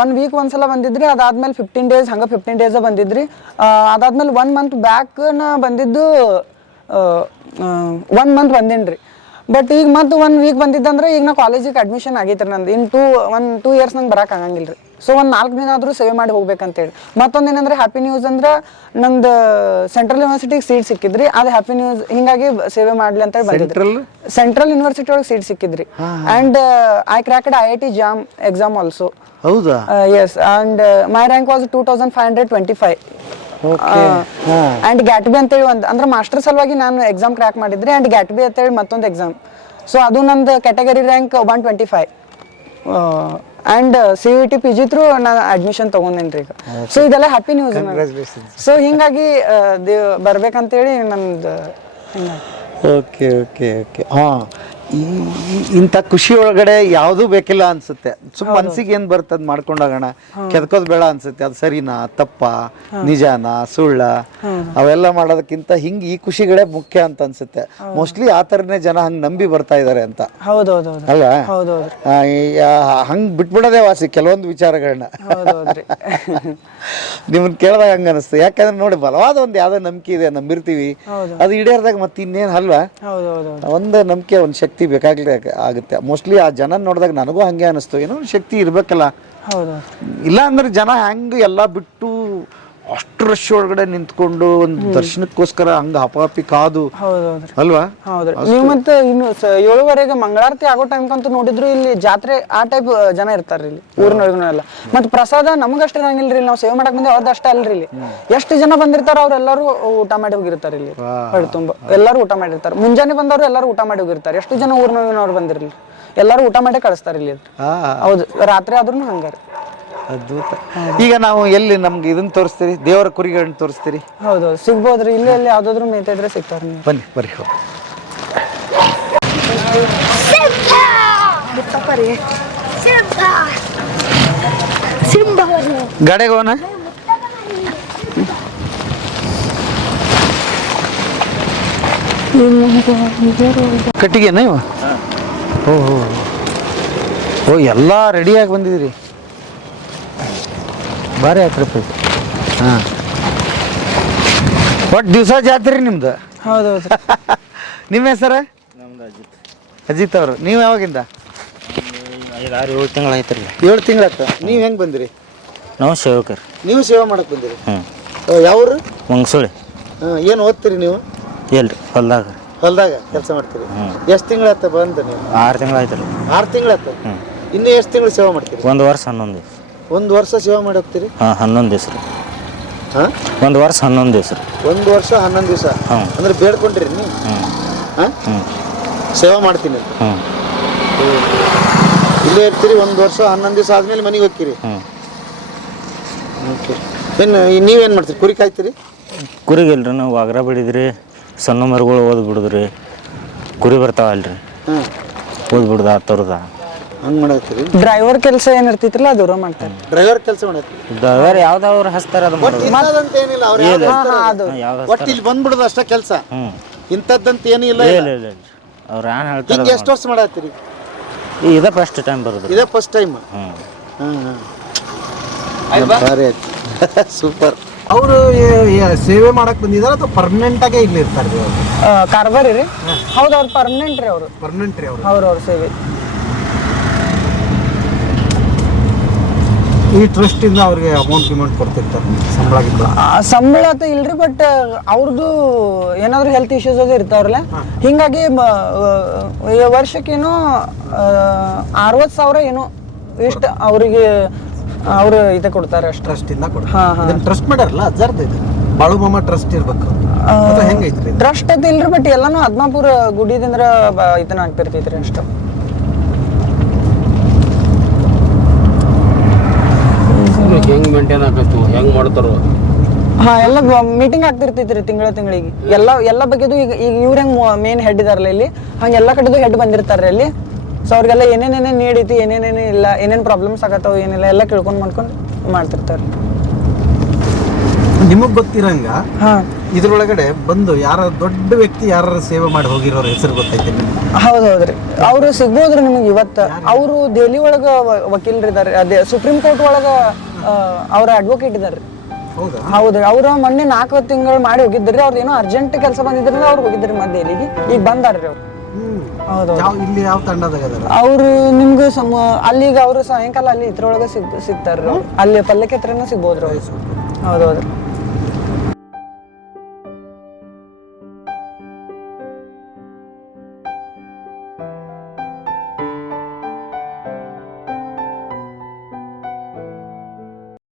1 ವೀಕ್ ಒಂದ್ಸಲ ಬಂದಿದ್ರಿ. ಅದಾದ್ಮೇಲೆ 15 ಡೇಸ್ ಹಂಗ 15 ಡೇಸ್ ಬಂದಿದ್ರಿ. ಅದಾದ್ಮೇಲೆ 1 ಮಂತ್ ಬ್ಯಾಕ್ ನಾ ಬಂದಿದ್ದು 1 ಮಂತ್ ಬಂದೇನ್ರಿ. ಬಟ್ ಈಗ ಮತ್ತೆ 1 ವೀಕ್ ಬಂದಿದ್ದಂದ್ರೆ ಈಗ ನಾ ಕಾಲೇಜಿಗೆ ಅಡ್ಮಿಷನ್ ಆಗೈತ್ರಿ ನಂದು. ಇನ್ 2 ಇಯರ್ಸ್ ನಂಗೆ ಬರಕ್ ಆಗಂಗಿಲ್ರಿ. ಸೊ ಒಂದು 4 ದಿನ ಆದ್ರೂ ಸೇವೆ ಮಾಡಿ ಹೋಗ್ಬೇಕಂತೇಳಿ. ಮತ್ತೊಂದೇನಂದ್ರೆ ಹ್ಯಾಪಿ ನ್ಯೂಸ್ ಅಂದ್ರೆ ನಂದು ಸೆಂಟ್ರಲ್ ಯೂನಿವರ್ಸಿಟಿಗೆ ಸೀಟ್ ಸಿಕ್ಕಿದ್ರಿ. ಅದು ಹ್ಯಾಪಿ ನ್ಯೂಸ್. ಹಿಂಗಾಗಿ ಸೇವೆ ಮಾಡ್ಲಿ ಅಂತ ಬಂದಿದ್ರಿ. ಸೆಂಟ್ರಲ್ ಯೂನಿವರ್ಸಿಟಿ ಒಳಗೆ ಸೀಟ್ ಸಿಕ್ಕಿದ್ರಿ. And I cracked IIT JAM exam also. ಹೌದಾ? Yes. And my rank was 2525. And GAT B ಅಂತೇಳಿ ಅಂದ್ರೆ ಮಾಸ್ಟರ್ ಸಲುವಾಗಿ ನಾನು ಎಕ್ಸಾಮ್ ಕ್ರ್ಯಾಕ್ ಮಾಡಿದ್ರಿ. ಅಂಡ್ ಗ್ಯಾಟ್ಬಿ ಅಂತೇಳಿ ಮತ್ತೊಂದು ಎಕ್ಸಾಮ್. ಸೊ ಅದು ನಂದು category rank 125. And CUET PG through ನಾನು ಅಡ್ಮಿಷನ್ ತಗೊಂಡೇನ್ರಿ ಈಗ. ಸೊ ಇದೆಲ್ಲ ಹ್ಯಾಪಿ ನ್ಯೂಸ್. ಸೊ ಹಿಂಗಾಗಿ ಬರ್ಬೇಕಂತೇಳಿ ನಂದು. ಓಕೆ. ಇಂಥ ಖುಷಿ ಒಳಗಡೆ ಯಾವುದೂ ಬೇಕಿಲ್ಲ ಅನ್ಸುತ್ತೆ. ಮನ್ಸಿಗೆ ಏನ್ ಬರ್ತದ್ ಮಾಡ್ಕೊಂಡೋಗೋಣ, ಕೆದ್ಕೋದ್ ಬೇಡ ಅನ್ಸುತ್ತೆ. ಅದು ಸರಿನಾ ತಪ್ಪ, ನಿಜಾನ ಸುಳ್ಳ, ಅವೆಲ್ಲ ಮಾಡೋದಕ್ಕಿಂತ ಹಿಂಗ್ ಈ ಖುಷಿಗಳೇ ಮುಖ್ಯ ಅಂತ ಅನ್ಸುತ್ತೆ. ಮೋಸ್ಟ್ಲಿ ಆ ಥರನೇ ಜನ ಹಂಗ್ ನಂಬಿ ಬರ್ತಾ ಇದಾರೆ ಅಂತ. ಅಲ್ಲ? ಹಂಗ್ ಬಿಟ್ಬಿಡೋದೇ ವಾಸಿ ಕೆಲವೊಂದು ವಿಚಾರಗಳನ್ನ. ನಿಮ್ಮನ್ನ ಕೇಳಿದಾಗ ಹಂಗ ಅನಿಸ್ತು. ಯಾಕಂದ್ರೆ ನೋಡಿ, ಬಲವಾದ ಒಂದು ಯಾವ್ದೋ ನಂಬಿಕೆ ಇದೆ, ನಂಬಿರ್ತೀವಿ, ಅದು ಈಡೇರಿದಾಗ ಮತ್ತೆ ಇನ್ನೇನ್ ಅಲ್ವಾ? ಒಂದು ನಂಬಿಕೆ, ಒಂದು ಶಕ್ತಿ ಬೇಕಾಗ್ಲೇ ಆಗುತ್ತೆ. ಮೋಸ್ಟ್ಲಿ ಆ ಜನ ನೋಡಿದಾಗ ನನಗೂ ಹಂಗೆ ಅನಿಸ್ತು, ಏನೋ ಒಂದು ಶಕ್ತಿ ಇರ್ಬೇಕಲ್ಲ. ಇಲ್ಲ ಅಂದ್ರೆ ಜನ ಹೆಂಗ್ ಎಲ್ಲ ಬಿಟ್ಟು ಅಷ್ಟು ರಶ್ ಒಳಗಡೆ ನಿಂತ್ಕೊಂಡು ಒಂದು ದರ್ಶನಕ್ಕೋಸ್ಕರ ಹಂಗ ಹಪಾಪಿ ಕಾದು ಅಲ್ವಾ? ನೀವು ಮತ್ತೆ ಇನ್ನು 7:30 ಮಂಗಳಾರತಿ ಆಗೋ ಟೈಮ್ಕಂತೂ ನೋಡಿದ್ರು ಇಲ್ಲಿ ಜಾತ್ರೆ ಆ ಟೈಪ್ ಜನ ಇರ್ತಾರ್ರಿ ಇಲ್ಲಿ ಊರಿನೊಳಗನೆಲ್ಲ. ಮತ್ ಪ್ರಸಾದ ನಮಗಷ್ಟೇ ಇರಂಗಿಲ್ರಿ, ನಾವು ಸೇವೆ ಮಾಡಕ್ ಬಂದೆ ಅವ್ರದ್ದು ಅಷ್ಟೇ ಅಲ್ರಿ. ಇಲ್ಲಿ ಎಷ್ಟು ಜನ ಬಂದಿರ್ತಾರ ಅವ್ರೆಲ್ಲರೂ ಊಟ ಮಾಡಿ ಹೋಗಿರ್ತಾರೆ. ಇಲ್ಲಿ ಹೊಳೆ ತುಂಬ ಎಲ್ಲರೂ ಊಟ ಮಾಡಿರ್ತಾರೆ. ಮುಂಜಾನೆ ಬಂದವ್ರು ಎಲ್ಲರೂ ಊಟ ಮಾಡಿ ಹೋಗಿರ್ತಾರೆ. ಎಷ್ಟು ಜನ ಊರಿನವ್ರು ಬಂದಿರ್ಲಿ, ಎಲ್ಲರೂ ಊಟ ಮಾಡಿ ಕಳಿಸ್ತಾರೆ ಇಲ್ಲಿ. ಹೌದು, ರಾತ್ರಿ ಆದ್ರೂ ಹಂಗಾರಿ. ಅದ್ಭುತ. ಈಗ ನಾವು ಎಲ್ಲಿ ನಮ್ಗೆ ಇದನ್ನ ತೋರಿಸ್ತೀರಿ, ದೇವರ ಕುರಿಗಳನ್ನ ತೋರಿಸ್ತೀರಿ? ಹೌದು ಸಿಗ್ಬೋದ್ರಿ, ಇಲ್ಲಿ ಎಲ್ಲಿ ಯಾವ್ದಾದ್ರು ಮೇಯ್ತಾ ಇದ್ರೆ ಸಿಗ್ತಾವ್ರಿ ನೀವು. ಬನ್ನಿ ಬರ್ರಿ ಹೋಗಿ. ಗಾಡಿಗೆ ಹೋಗೋಣ. ಕಟ್ಟಿಗೆನ ಇವ? ಓಹೋ ಓ ಎಲ್ಲ ರೆಡಿಯಾಗಿ ಬಂದಿದ್ದೀರಿ, ಭಾರಿ ಆಯ್ತು. ಹಾಂ ಒಟ್ಟು ದಿವಸ ಜಾತ್ರೆ ನಿಮ್ದು? ಹೌದೌದು. ನಿಮ್ಮ ಹೆಸರು? ನಮ್ದು ಅಜಿತ್. ಅಜಿತ್ ಅವರು. ನೀವು ಯಾವಾಗಿಂದ? 5-6-7 ತಿಂಗಳು ಆಯ್ತು ರೀ. 7 ತಿಂಗಳಾಯ್ತು. ನೀವು ಹೆಂಗೆ ಬಂದಿರಿ? ನಾವು ಸೇವಕರು. ನೀವು ಸೇವೆ ಮಾಡಕ್ಕೆ ಬಂದಿರಿ? ಹ್ಞೂ. ಯಾವ್ರು? ಮಂಗಸೂಳಿ. ಏನು ಓದ್ತೀರಿ ನೀವು? ಎಲ್ರಿ ಹೊಲ್ದಾಗ. ಹೊಲ್ದಾಗ ಕೆಲಸ ಮಾಡ್ತೀರಿ? ಎಷ್ಟು ತಿಂಗಳಾಯ್ತು ಬಂದು ನೀವು? 6 ತಿಂಗಳು ಆಯ್ತು ರೀ. 6 ತಿಂಗಳಾಯ್ತು. ಇನ್ನೂ ಎಷ್ಟು ತಿಂಗಳು ಸೇವೆ ಮಾಡ್ತೀರಿ? 1 ವರ್ಷ 11 ದಿವಸ. 1 ವರ್ಷ ಸೇವೆ ಮಾಡಿ ಹೋಗ್ತೀರಿ? ಹಾಂ 11 ದಿವಸ ರೀ. ಹಾಂ 1 ವರ್ಷ 11 ದಿವಸ ರೀ. 1 ವರ್ಷ 11 ದಿವಸ. ಹ್ಞೂ. ಅಂದ್ರೆ ಬೇಡ್ಕೊಂಡ್ರಿ ನೀವು? ಹ್ಞೂ. ಹಾಂ ಹ್ಞೂ. ಸೇವೆ ಮಾಡ್ತೀನಿ ಅಂತ? ಹ್ಞೂ. ಇಲ್ಲೇ ಇರ್ತೀರಿ 1 ವರ್ಷ 11 ದಿವಸ ಆದ್ಮೇಲೆ ಮನೆಗೆ ಹೋಗ್ತೀರಿ? ಹ್ಞೂ. ಓಕೆ. ಇನ್ನು ನೀವೇನು ಮಾಡ್ತೀರಿ? ಕುರಿ ಕಾಯ್ತೀರಿ? ಕುರಿಗಿಲ್ರಿ ನಾವು ವಾಗ್ರ ಬಿಡಿದ್ರಿ, ಸಣ್ಣ ಮರಗಳು ಓದ್ ಬಿಡುದ್ರಿ, ಕುರಿ ಬರ್ತಾವಲ್ರಿ ಹಾಂ ಓದ್ ಬಿಡ್ದ ತೋರ್ದ. ಹಂಗೆ ಮಾಡತ್ತೀರಿ? ಡ್ರೈವರ್ ಕೆಲಸ ಏನ್ ಇರ್ತಿತ್ರಲ್ಲ ಅದು ಅವ್ರ ಮಾಡ್ತಾರೆ. ಡ್ರೈವರ್ ಕೆಲಸ ಮಾಡತ್ತೀರಿ? ಡ್ರೈವರ್ ಯಾವ್ದವ್ರು ಹಚ್ತಾರ ಅದು ಮಾಡೋದು. ಇಂಥದ್ದಂತ ಏನಿಲ್ಲ, ಅವ್ರು ಯಾವ್ದು ಅದು ಯಾವ್ದು ಒಟ್ಟು ಇಲ್ಲಿ ಬಂದ್ಬಿಡೋದು ಅಷ್ಟೇ ಕೆಲಸ. ಹ್ಞೂ. ಇಂಥದ್ದಂತ ಏನೂ ಇಲ್ಲ. ಇಲ್ಲ ಇಲ್ಲ ಇಲ್ಲ ಅವ್ರು ಏನು ಹೇಳ್ತಾರೆ ಹಿಂಗೆ ಎಷ್ಟು ವರ್ಷ ಮಾಡತ್ತೀರಿ? ಇದೇ ಫಸ್ಟ್ ಟೈಮ್ ಬರೋದು. ಇದೇ ಫಸ್ಟ್ ಟೈಮ್? ಹ್ಞೂ. ಹಾಂ ಹಾಂ ಭಾರಿ ಆಯ್ತು. ಸೂಪರ್. ಅವರು ಸೇವೆ ಮಾಡಕ್ ಬಂದಿದಾರ ಅಥವಾ ಪರ್ಮನೆಂಟ್ ಆಗೇ ಇಲ್ಲಿ ಇರ್ತಾರೆ? ಕಾರ್ಬಾರಿ ರೀ? ಹೌದು ಅವ್ರು ಪರ್ಮನೆಂಟ್ ರೀ. ಅವರು ಪರ್ಮನೆಂಟ್ ರೀ ಅವರು. ಅವ್ರ ಸೇವೆ. ಈ ಟ್ರಸ್ಟ್ ಇಂದ ಅವ್ರಿಗೆ ಅಮೌಂಟ್ ಕೊಡ್ತಿರ್ತಾರೆ, ಸಂಬಳ ಗಿಂಬಳ? ಸಂಬಳ ಅಂತ ಇಲ್ರಿ, ಬಟ್ ಅವ್ರದ್ದು ಏನಾದ್ರು ಹೆಲ್ತ್ ಇಶ್ಯೂಸ್ ಅದು ಇರ್ತಾವ್ರಲ್ಲ, ಹಿಂಗಾಗಿ ವರ್ಷಕ್ಕೇನೋ 60,000 ಏನೋ ಇಷ್ಟ ಅವರಿಗೆ ಅವ್ರು ಇದು ಕೊಡ್ತಾರೆ ಅಷ್ಟು. ಟ್ರಸ್ಟ್ ಇಂದ ಕೊಡ್ತಾರೆ. ಟ್ರಸ್ಟ್ ಮಾಡ್ಯಾರಲ್ಲ ಅಜ್ಜಾರ್ದ ಇದು ಬಾಳುಮಾಮ ಟ್ರಸ್ಟ್ ಇರ್ಬೇಕು. ಹೆಂಗೈತ್ರಿ ಟ್ರಸ್ಟ್ ಅಂತ ಇಲ್ರಿ, ಬಟ್ ಎಲ್ಲಾನು ಆದ್ಮಾಪುರ ಗುಡಿದಿಂದ ಇದನ್ನ ಆಗ್ತಿರ್ತೈತ್ರಿ ಅಷ್ಟು. ಹೆಂಗ್ ಮೇಂಟೈನ್ ಆಗತ್ತು, ಹೆಂಗ್ ಮಾಡ್ತಾರೋ? ಹಾ ಎಲ್ಲ ಮೀಟಿಂಗ್ ಆಗ್ತಿರ್ತೈತ್ರಿ ತಿಂಗಳಿಗೆ. ಎಲ್ಲ ಬಗ್ಗೆದು ಈಗ ಇವ್ರ ಹೆಂಗ್ ಮೇನ್ ಹೆಡ್ ಇದಾರಲ್ಲ ಇಲ್ಲಿ, ಹಂಗೆ ಎಲ್ಲ ಕಡೆದು ಹೆಡ್ ಬಂದಿರ್ತಾರ್ರಿ ಅಲ್ಲಿ. ಸೊ ಅವ್ರಿಗೆಲ್ಲ ಏನೇನೇನೇ ನೀಡೈತಿ, ಏನೇನೇನೇ ಇಲ್ಲ, ಏನೇನು ಪ್ರಾಬ್ಲಮ್ಸ್ ಆಗತ್ತಾವ ಏನಿಲ್ಲ ಎಲ್ಲ ಮಾಡ್ಕೊಂಡು ಮಾಡ್ತಿರ್ತಾರೆ. ನಿಮಗ್ ಗೊತ್ತಿರಂಗ ಹಾ ಇದ್ರೊಳಗಡೆ ಬಂದು ಯಾರ ದೊಡ್ಡ ವ್ಯಕ್ತಿ ಯಾರ ಸೇವೆ ಮಾಡಿ ಹೋಗಿರೋರ ಹೆಸರು ಗೊತ್ತೈತೆ ನಿಮ್ಗೆ? ಹೌದೌದ್ರಿ, ಅವ್ರು ಸಿಗ್ಬೋದ್ರಿ ನಿಮಗೆ ಇವತ್ತು. ಅವರು ದೆಹಲಿ ಒಳಗ ವಕೀಲರಿದ್ದಾರೆ, ಅದೇ ಸುಪ್ರೀಂ ಕೋರ್ಟ್ ಒಳಗ ಅವ್ರ ಅಡ್ವೊಕೇಟ್ ಇದಾರ್ರಿ. ಹೌದ್ರಿ, ಅವ್ರು ಮೊನ್ನೆ 4 ತಿಂಗಳು ಮಾಡಿ ಹೋಗಿದ್ರಿ. ಅವ್ರದ್ದು ಏನೋ ಅರ್ಜೆಂಟ್ ಕೆಲಸ ಬಂದಿದ್ರಿಂದ ಅವ್ರು ಹೋಗಿದ್ರಿ ಮತ್ತೆ ದೆಹಲಿಗೆ. ಈಗ ಬಂದಾರ್ರಿ ಅವ್ರು. ಹೌದು. ಇಲ್ಲಿ ಯಾವ ತಂಡದಾಗ ಅದಾರ ಅವರು? ನಿಮ್ಗೆ ಅಲ್ಲಿಗ ಅವ್ರು ಸಾಯಂಕಾಲ ಅಲ್ಲಿ ಇದ್ರೊಳಗ ಸಿಗ್ತಾರ್ರಿ. ಅಲ್ಲಿ ಪಲ್ಲಕ್ಕಿ ಹತ್ರನೂ ಸಿಗ್ಬೋದ್ರಿ ಅವ್ರು. ಹೌದೌದ್ರಿ.